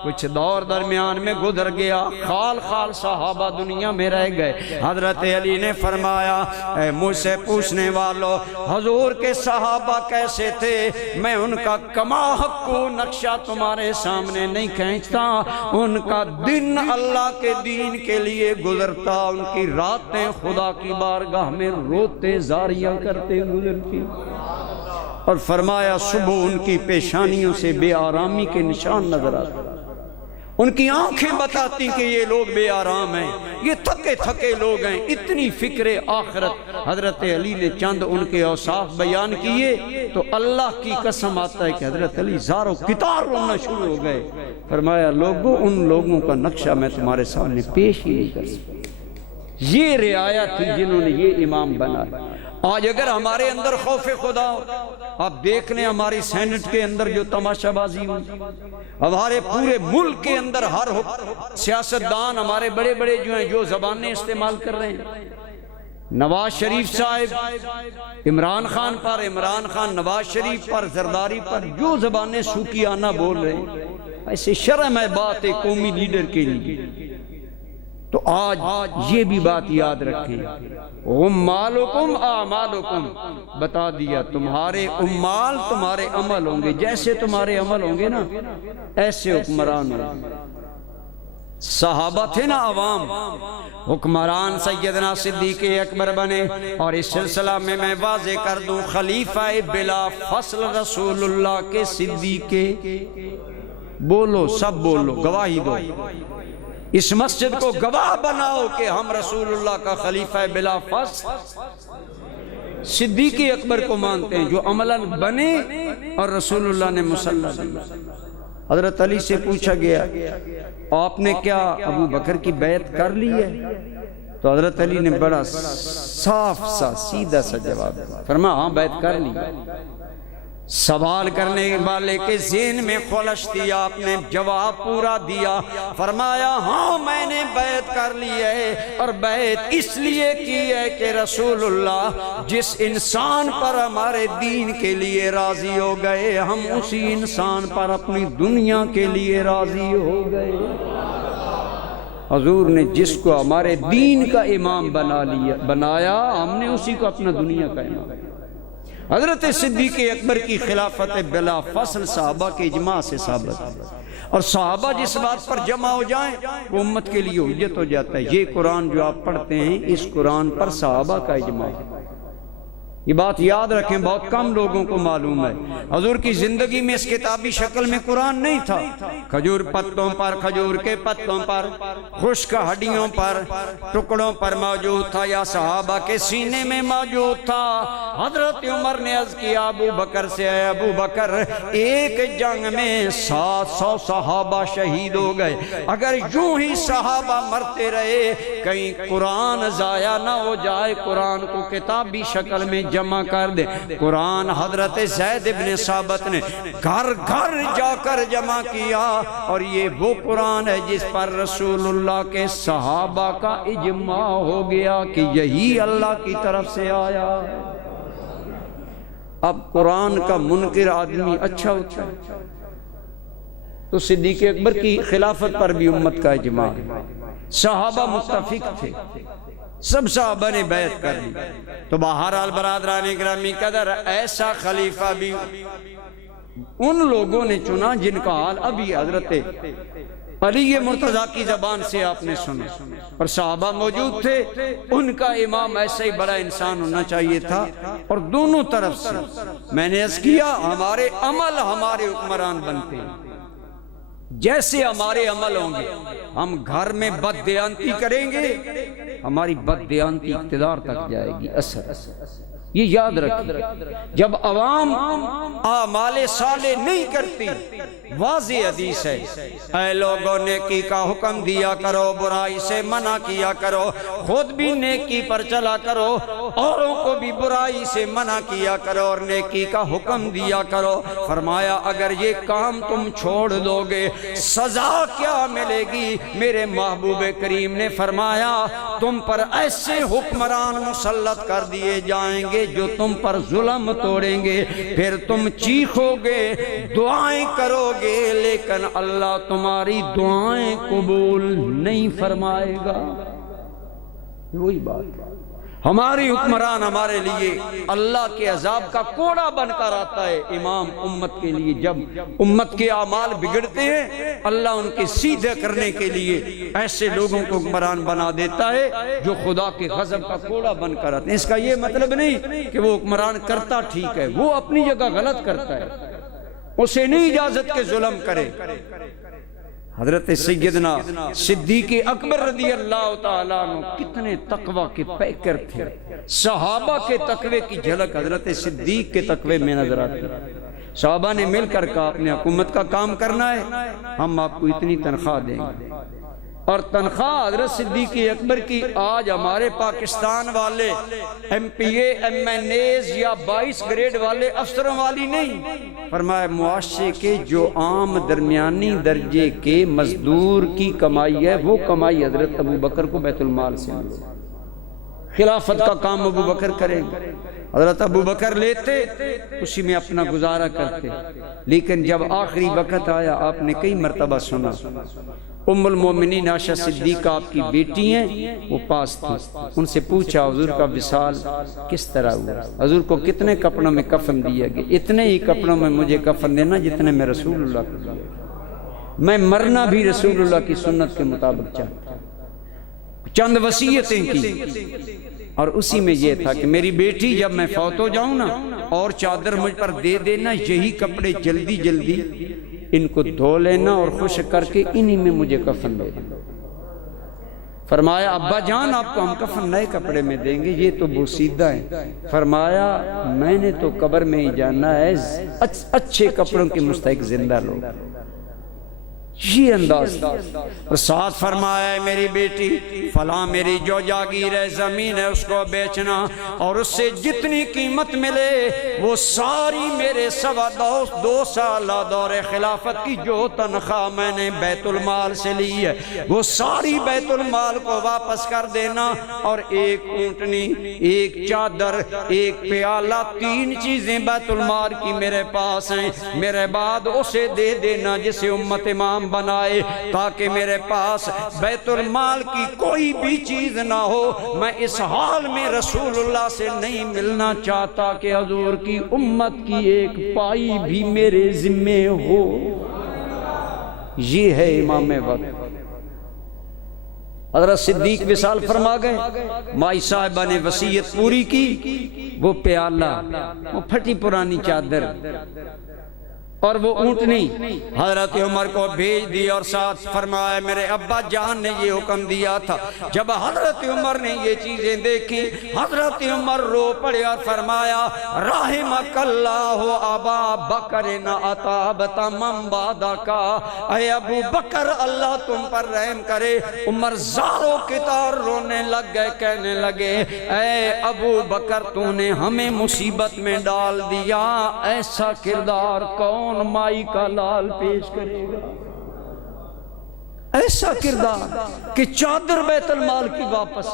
کچھ دور درمیان میں گزر گیا، خال خال صحابہ دنیا میں رہ گئے۔ حضرت علی نے فرمایا، اے مجھ سے پوچھنے والوں، حضور کے صحابہ کیسے تھے؟ میں ان کا کما حق نقشہ تمہارے سامنے نہیں کھینچتا، ان کا دن اللہ کے دین کے لیے گزرتا، ان کی راتیں خدا کی بارگاہ میں روتے زاریاں کرتے گزرتی، اور فرمایا صبح ان کی پیشانیوں سے بے آرامی کے نشان نظر آتے، ان کی آنکھیں بتاتی کہ یہ لوگ بے آرام ہیں، یہ تھکے تھکے لوگ ہیں، اتنی فکر آخرت۔ حضرت علی نے چند ان کے اوصاف بیان کیے تو اللہ کی قسم آتا ہے کہ حضرت علی زاروں کتار رونا شروع ہو گئے۔ فرمایا لوگوں، ان لوگوں کا نقشہ میں تمہارے سامنے پیش ہی نہیں کر سکتا۔ یہ رعایا تھی جنہوں نے یہ امام بنایا۔ آج اگر ہمارے اندر خوف خدا ہو، آپ دیکھ لیں ہماری سینٹ کے اندر جو تماشا بازی ہوئی، ہمارے پورے ملک کے اندر ہر سیاستدان ہمارے بڑے بڑے جو ہیں جو زبانیں استعمال کر رہے ہیں، نواز شریف صاحب عمران خان پر، عمران خان نواز شریف پر، زرداری پر جو زبانیں سوکیانہ بول رہے ہیں، ایسے شرم ہے بات ہے قومی لیڈر کے لیے۔ تو آج یہ بھی بات یاد رکھیں، امالکم اعمالکم، بتا دیا تمہارے امال تمہارے عمل ہوں گے، جیسے تمہارے عمل ہوں گے نا ایسے حکمران ہوں گے۔ صحابہ تھے نا عوام، حکمران سیدنا صدیق اکبر بنے، اور اس سلسلہ میں واضح کر دوں خلیفہ بلا فصل رسول اللہ کے صدیق، بولو سب بولو، گواہی دو، اس مسجد کو گواہ بناؤ کہ ہم رسول اللہ کا خلیفہ بلا فصل صدیق اکبر کو مانتے ہیں، جو عملاً بنے اور رسول اللہ نے مسلح دیا۔ حضرت علی سے پوچھا گیا آپ نے کیا ابو بکر کی بیعت کر لی ہے؟ تو حضرت علی نے بڑا صاف سا سیدھا سا جواب دیا، فرمایا ہاں بیعت کر لی۔ سوال کرنے والے کے ذہن میں خلش تھی، آپ نے جواب پورا دیا، فرمایا ہاں میں نے بیعت کر لی ہے، اور بیعت اس لیے کی ہے کہ رسول اللہ جس انسان پر ہمارے دین کے لیے راضی ہو گئے، ہم اسی انسان پر اپنی دنیا کے لیے راضی ہو گئے۔ حضور نے جس کو ہمارے دین کا امام بنایا، ہم نے اسی کو اپنا دنیا کا امام۔ حضرت صدیق اکبر کی خلافت بلا فصل صحابہ کے اجماع سے ثابت ہے، اور صحابہ جس بات پر جمع ہو جائیں وہ امت کے لیے حجت ہو جاتا ہے۔ یہ قرآن جو آپ پڑھتے ہیں اس قرآن پر صحابہ کا اجماع ہے، یہ بات یاد رکھیں، بہت کم لوگوں کو معلوم ہے۔ حضور کی زندگی میں اس کتابی شکل میں قرآن نہیں تھا، کھجور پتوں پر، کھجور کے پتوں پر، خشک ہڈیوں پر، ٹکڑوں پر موجود تھا، یا صحابہ کے سینے میں موجود تھا۔ حضرت عمر نے عرض کیا ابو بکر سے، اے ابو بکر ایک جنگ میں 700 صحابہ شہید ہو گئے، اگر یوں ہی صحابہ مرتے رہے کہیں قرآن ضائع نہ ہو جائے، قرآن کو کتابی شکل میں جمع کر دے۔ قرآن حضرت زید بن ثابت نے گھر گھر جا کر جمع کیا، اور یہ وہ قرآن ہے جس پر رسول اللہ کے صحابہ کا اجماع ہو گیا کہ یہی اللہ کی طرف سے آیا۔ اب قرآن کا منکر آدمی اچھا ہوتا ہے، تو صدیق اکبر کی خلافت پر بھی امت کا اجماع ہے، صحابہ متفق تھے، سب صحابہ نے بیعت کر لی۔ تو بہرحال برادران گرامی قدر ایسا خلیفہ بھی ان لوگوں نے چنا جن کا حال ابھی حضرت علی مرتضیٰ کی زبان سے آپ نے سنا، اور صحابہ موجود تھے، ان کا امام ایسا ہی بڑا انسان ہونا چاہیے تھا۔ اور دونوں طرف سے میں نے عرض کیا ہمارے عمل ہمارے حکمران بنتے ہیں، جیسے ہمارے عمل ہوں گے، ہم گھر میں بددیانتی کریں گے، ہماری بددیانتی اقتدار تک جائے گی، اثر۔ یہ یاد رکھیں، جب عوام اعمال صالح نہیں کرتی، واضح حدیث ہے، اے لوگوں نیکی کا حکم دیا کرو، برائی سے منع کیا کرو، خود بھی نیکی پر چلا کرو، اوروں کو بھی برائی سے منع کیا کرو اور نیکی کا حکم دیا کرو۔ فرمایا اگر یہ کام تم چھوڑ دو گے سزا کیا ملے گی؟ میرے محبوب کریم نے فرمایا تم پر ایسے حکمران مسلط کر دیے جائیں گے جو تم پر ظلم توڑیں گے، پھر تم چیخو گے، دعائیں کرو گے، لیکن اللہ تمہاری دعائیں قبول نہیں فرمائے گا۔ وہی بات، ہماری حکمران ہمارے لیے اللہ کے عذاب کا کوڑا بن کر آتا ہے، امام امت کے لیے جب امت کے اعمال بگڑتے ہیں اللہ ان کے سیدھے کرنے کے لیے ایسے لوگوں کو حکمران بنا دیتا ہے جو خدا کے غضب کا کوڑا بن کر آتے ہیں۔ اس کا یہ مطلب نہیں کہ وہ حکمران کرتا ٹھیک ہے، وہ اپنی جگہ غلط کرتا ہے، اسے نہیں اجازت کے ظلم کرے۔ حضرت سیدنا صدیق اکبر رضی اللہ تعالیٰ عنہ کتنے تقوی کے پیکر تھے، صحابہ کے تقوی کی جھلک حضرت صدیق کے تقوی میں نظر آتی ہے۔ صحابہ نے مل کر کہا اپنے حکومت کا کام کرنا ہے، ہم آپ کو اتنی تنخواہ دیں گے، اور تنخواہ حضرت صدیق اکبر کی آج ہمارے پاکستان والے M P A M N As یا 22 گریڈ والے افسروں والی نہیں۔ فرمایا معاشرے کے جو عام درمیانی درجے کے مزدور کی کمائی ہے وہ کمائی حضرت ابو بکر کو بیت المال سے ملے، خلافت کا کام ابو بکر کریں گے، حضرت ابو بکر لیتے اسی میں اپنا گزارا کرتے۔ لیکن جب آخری وقت آیا آپ نے کئی مرتبہ سنا، ام المومنین عائشہ صدیقہ آپ کی بیٹی ہیں، وہ پاس تھی، ان سے پوچھا حضور کا وصال کس طرح ہوا، حضور کو کتنے کپڑوں میں کفن دیا گیا؟ اتنے ہی کپڑوں میں مجھے کفن دینا جتنے میں رسول اللہ کو دیا، میں مرنا بھی رسول اللہ کی سنت کے مطابق چاہتا ہوں۔ چند وصیتیں کی اور اسی میں یہ تھا کہ میری بیٹی جب میں فوت ہو جاؤں نا اور چادر مجھ پر دے دینا، یہی کپڑے جلدی جلدی ان کو دھو لینا اور خشک کر کے انہی میں مجھے کفن دے دینا۔ فرمایا ابا جان آپ کو ہم کفن نئے کپڑے میں دیں گے، یہ تو بوسیدہ ہے۔ فرمایا میں نے تو قبر میں ہی جانا ہے، اچھے کپڑوں کے مستحق زندہ لوگ، یہ انداز۔ اور ساتھ فرمایا ہے میری بیٹی فلاں میری جو جاگیر ہے زمین ہے اس کو بیچنا اور اس سے جتنی قیمت ملے وہ ساری میرے سوا 2 سالہ دور خلافت کی جو تنخواہ میں نے بیت المال سے لی ہے وہ ساری بیت المال کو واپس کر دینا، اور ایک اونٹنی، ایک چادر، ایک پیالہ، 3 چیزیں بیت المال کی میرے پاس ہیں، میرے بعد اسے دے دینا جسے امت امام بنائے، تاکہ میرے پاس بیت المال کی کوئی بھی چیز نہ ہو۔ میں اس حال میں رسول اللہ سے نہیں ملنا چاہتا کہ حضور کی امت کی ایک پائی بھی میرے ذمے ہو۔ یہ ہے امام وقت۔ حضرت صدیق وصال فرما گئے، مائی صاحبہ نے وصیت پوری کی، وہ پیالہ، وہ پھٹی پرانی چادر اور وہ اونٹنی حضرت عمر کو بھیج دی، اور ساتھ فرمایا میرے ابا جان نے یہ حکم دیا تھا۔ جب حضرت عمر نے یہ چیزیں دیکھی حضرت عمر رو پڑے اور فرمایا رحمک اللہ ابا بکر اطابت من بعدک، اے ابو بکر اللہ تم پر رحم کرے۔ عمر زاروں کی طرح رونے لگ گئے، کہنے لگے اے ابو بکر تو نے ہمیں مصیبت میں ڈال دیا، ایسا کردار کون مائی کا لال پیش کرے گا؟ ایسا کردار کہ چادر بیت المال کی واپس،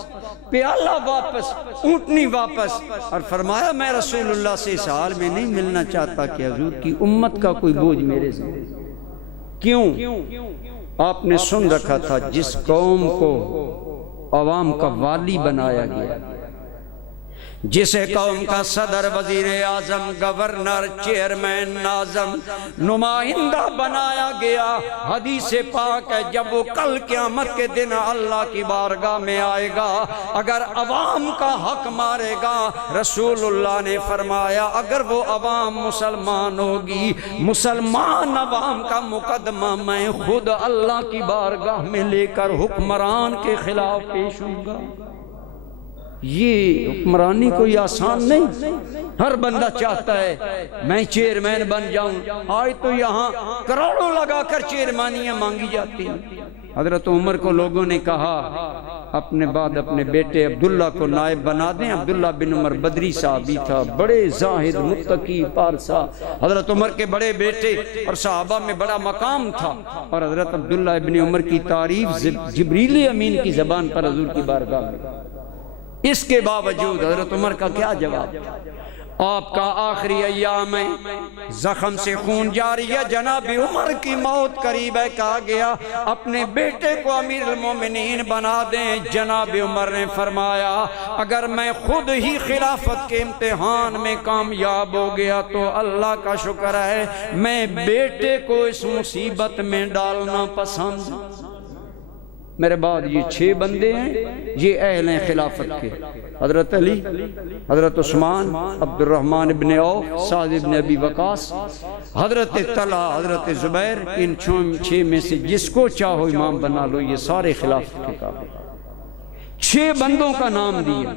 پیالہ واپس، اونٹنی واپس، اور فرمایا میں رسول اللہ سے اس حال میں نہیں ملنا چاہتا کہ حضور کی امت کا کوئی بوجھ میرے ذمہ۔ کیوں؟ آپ نے سن رکھا تھا جس قوم کو عوام کا والی بنایا گیا، جسے قوم کا صدر، وزیر اعظم، گورنر، چیئرمین، ناظم، نمائندہ بنایا گیا، حدیث پاک ہے جب وہ کل قیامت کے دن اللہ کی بارگاہ میں آئے گا، اگر عوام کا حق مارے گا، رسول اللہ نے فرمایا اگر وہ عوام مسلمان ہوگی، مسلمان عوام کا مقدمہ میں خود اللہ کی بارگاہ میں لے کر حکمران کے خلاف پیش ہوں گا۔ یہ حکمرانی کوئی آسان نہیں، ہر بندہ چاہتا ہے میں چیئرمین بن جاؤں، آج تو یہاں کروڑوں لگا کر چیئرمانیاں مانگی جاتی ہیں۔ حضرت عمر کو لوگوں نے کہا اپنے بعد اپنے بیٹے عبداللہ کو نائب بنا دیں۔ عبداللہ بن عمر بدری صحابی تھا، بڑے زاہد، متقی، پارسا، حضرت عمر کے بڑے بیٹے اور صحابہ میں بڑا مقام تھا، اور حضرت عبداللہ بن عمر کی تعریف جبریل امین کی زبان پر حضور کی بارگاہ میں۔ اس کے باوجود حضرت عمر کا کیا جواب؟ آپ کا آخری ایام میں زخم سے خون جاری ہے، جناب عمر کی موت قریب ہے، کہا گیا اپنے بیٹے کو امیر المومنین بنا دیں۔ جناب عمر نے فرمایا اگر میں خود ہی خلافت کے امتحان میں کامیاب ہو گیا تو اللہ کا شکر ہے، میں بیٹے کو اس مصیبت میں ڈالنا پسند۔ میرے بعد یہ 6 بندے ہیں، یہ اہل ہیں خلافت کے، حضرت علی، حضرت عثمان، عبد الرحمن ابن عوف، سعد ابن ابی وقاص، حضرت طلحہ، حضرت زبیر۔ ان 6 میں سے جس کو چاہو امام بنا لو، یہ سارے خلافت کے قابل۔ 6 بندوں کا نام دیا،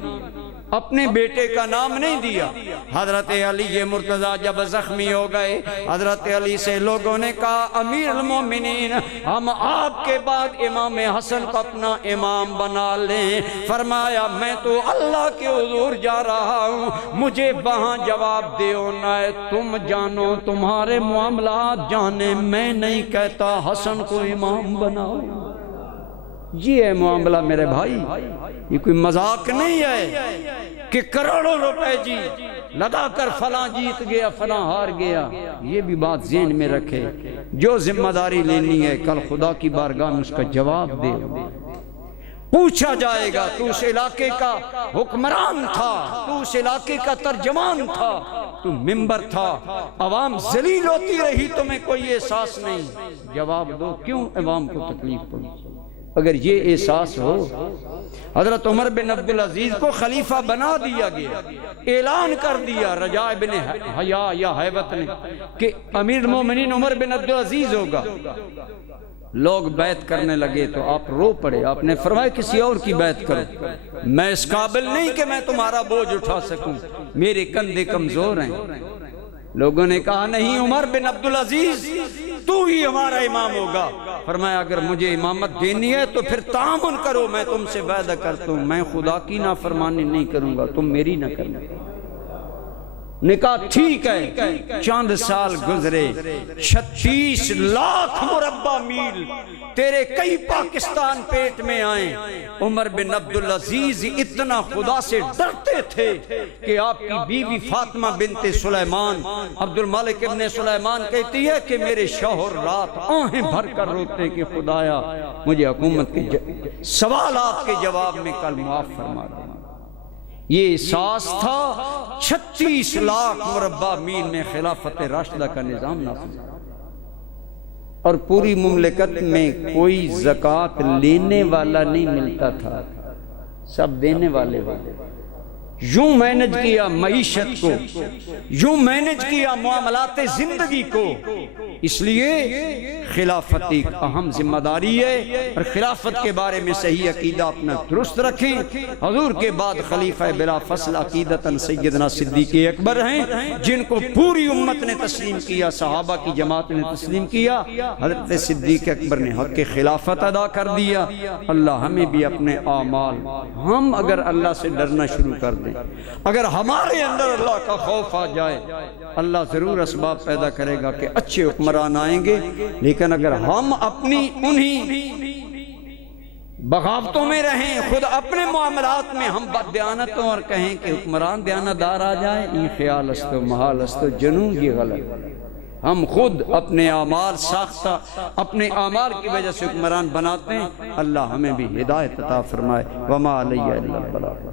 اپنے بیٹے کا نام نہیں دیا۔ حضرت علی مرتضیٰ جب زخمی ہو گئے، حضرت علی سے لوگوں نے کہا امیر المومنین ہم آپ کے بعد امام حسن کو اپنا امام بنا لیں۔ فرمایا میں تو اللہ کے حضور جا رہا ہوں، مجھے وہاں جواب دیو نہ تم جانو، تمہارے معاملات جانے، میں نہیں کہتا حسن کو امام بناؤ۔ یہ ہے معاملہ میرے بھائی، یہ کوئی مذاق نہیں ہے کہ کروڑوں روپے جی لگا کر فلاں جیت گیا فلاں ہار گیا۔ یہ بھی بات ذہن میں رکھے، جو ذمہ داری لینی ہے کل خدا کی بارگاہ میں اس کا جواب دے، پوچھا جائے گا تو اس علاقے کا حکمران تھا، تو اس علاقے کا ترجمان تھا، تو ممبر تھا، عوام ذلیل ہوتی رہی، تمہیں کوئی احساس نہیں، جواب دو کیوں عوام کو تکلیف پہنچی؟ اگر یہ احساس ہو، حضرت عمر بن عبدالعزیز کو خلیفہ بنا دیا گیا، اعلان کر دیا رجاء بن حیا یا حیبت نے کہ امیر المومنین عمر بن عبدالعزیز ہوگا، لوگ بیعت کرنے لگے تو آپ رو پڑے، آپ نے فرمایا کسی اور کی بیعت کرو، میں اس قابل نہیں کہ میں تمہارا بوجھ اٹھا سکوں، میرے کندھے کمزور ہیں۔ لوگوں نے کہا نہیں عمر بن عبدالعزیز تو ہی ہمارا امام ہوگا۔ فرمایا اگر مجھے امامت دینی ہے تو پھر تعاون کرو، میں تم سے وعدہ کرتا ہوں میں خدا کی نافرمانی نہیں کروں گا، تم میری نہ کرنا۔ نے کہا ٹھیک ہے۔ چند سال گزرے، 36 لاکھ مربع میل تیرے کئی پاکستان پیٹ میں آئیں۔ عمر بن عبدالعزیز اتنا خدا سے ڈرتے تھے کہ آپ کی بیوی فاطمہ بنت سلیمان، عبد الملک ابن سلیمان کہتی ہے کہ میرے شوہر رات آہیں بھر کر روتے کہ خدایا مجھے حکومت کے سوالات کے جواب میں کل معاف فرما دے۔ یہ احساس تھا 36 لاکھ مربع میل میں خلافت راشدہ کا نظام نافذ، اور پوری مملکت میں کوئی زکوٰۃ لینے والا نہیں ملتا تھا، سب دینے والے والے۔ یوں مینج کیا معیشت کو، یوں مینج کیا معاملات زندگی کو۔ اس لیے خلافت ایک اہم ذمہ داری ہے، اور خلافت کے بارے میں صحیح عقیدہ اپنا درست رکھیں۔ حضور کے بعد خلیفہ بلا فصل عقیدتاً سیدنا صدیق اکبر ہیں، جن کو پوری امت نے تسلیم کیا، صحابہ کی جماعت نے تسلیم کیا، حضرت صدیق اکبر نے حق خلافت ادا کر دیا۔ اللہ ہمیں بھی اپنے اعمال، ہم اگر اللہ سے ڈرنا شروع کر دیں، اگر ہمارے اندر اللہ کا خوف آ جائے، اللہ ضرور اسباب پیدا کرے گا کہ اچھے حکمران آئیں گے۔ لیکن اگر ہم اپنی انہی بغاوتوں میں رہیں، خود اپنے معاملات میں ہم بد دیانتوں اور کہیں کہ حکمران دیانتدار آ جائے، یہ خیال است و محال است و جنون، یہ غلط۔ ہم خود اپنے اعمال ساختہ اپنے اعمال کی وجہ سے حکمران بناتے ہیں۔ اللہ ہمیں بھی ہدایت عطا فرمائے۔ وما علیہ الا البلاغ۔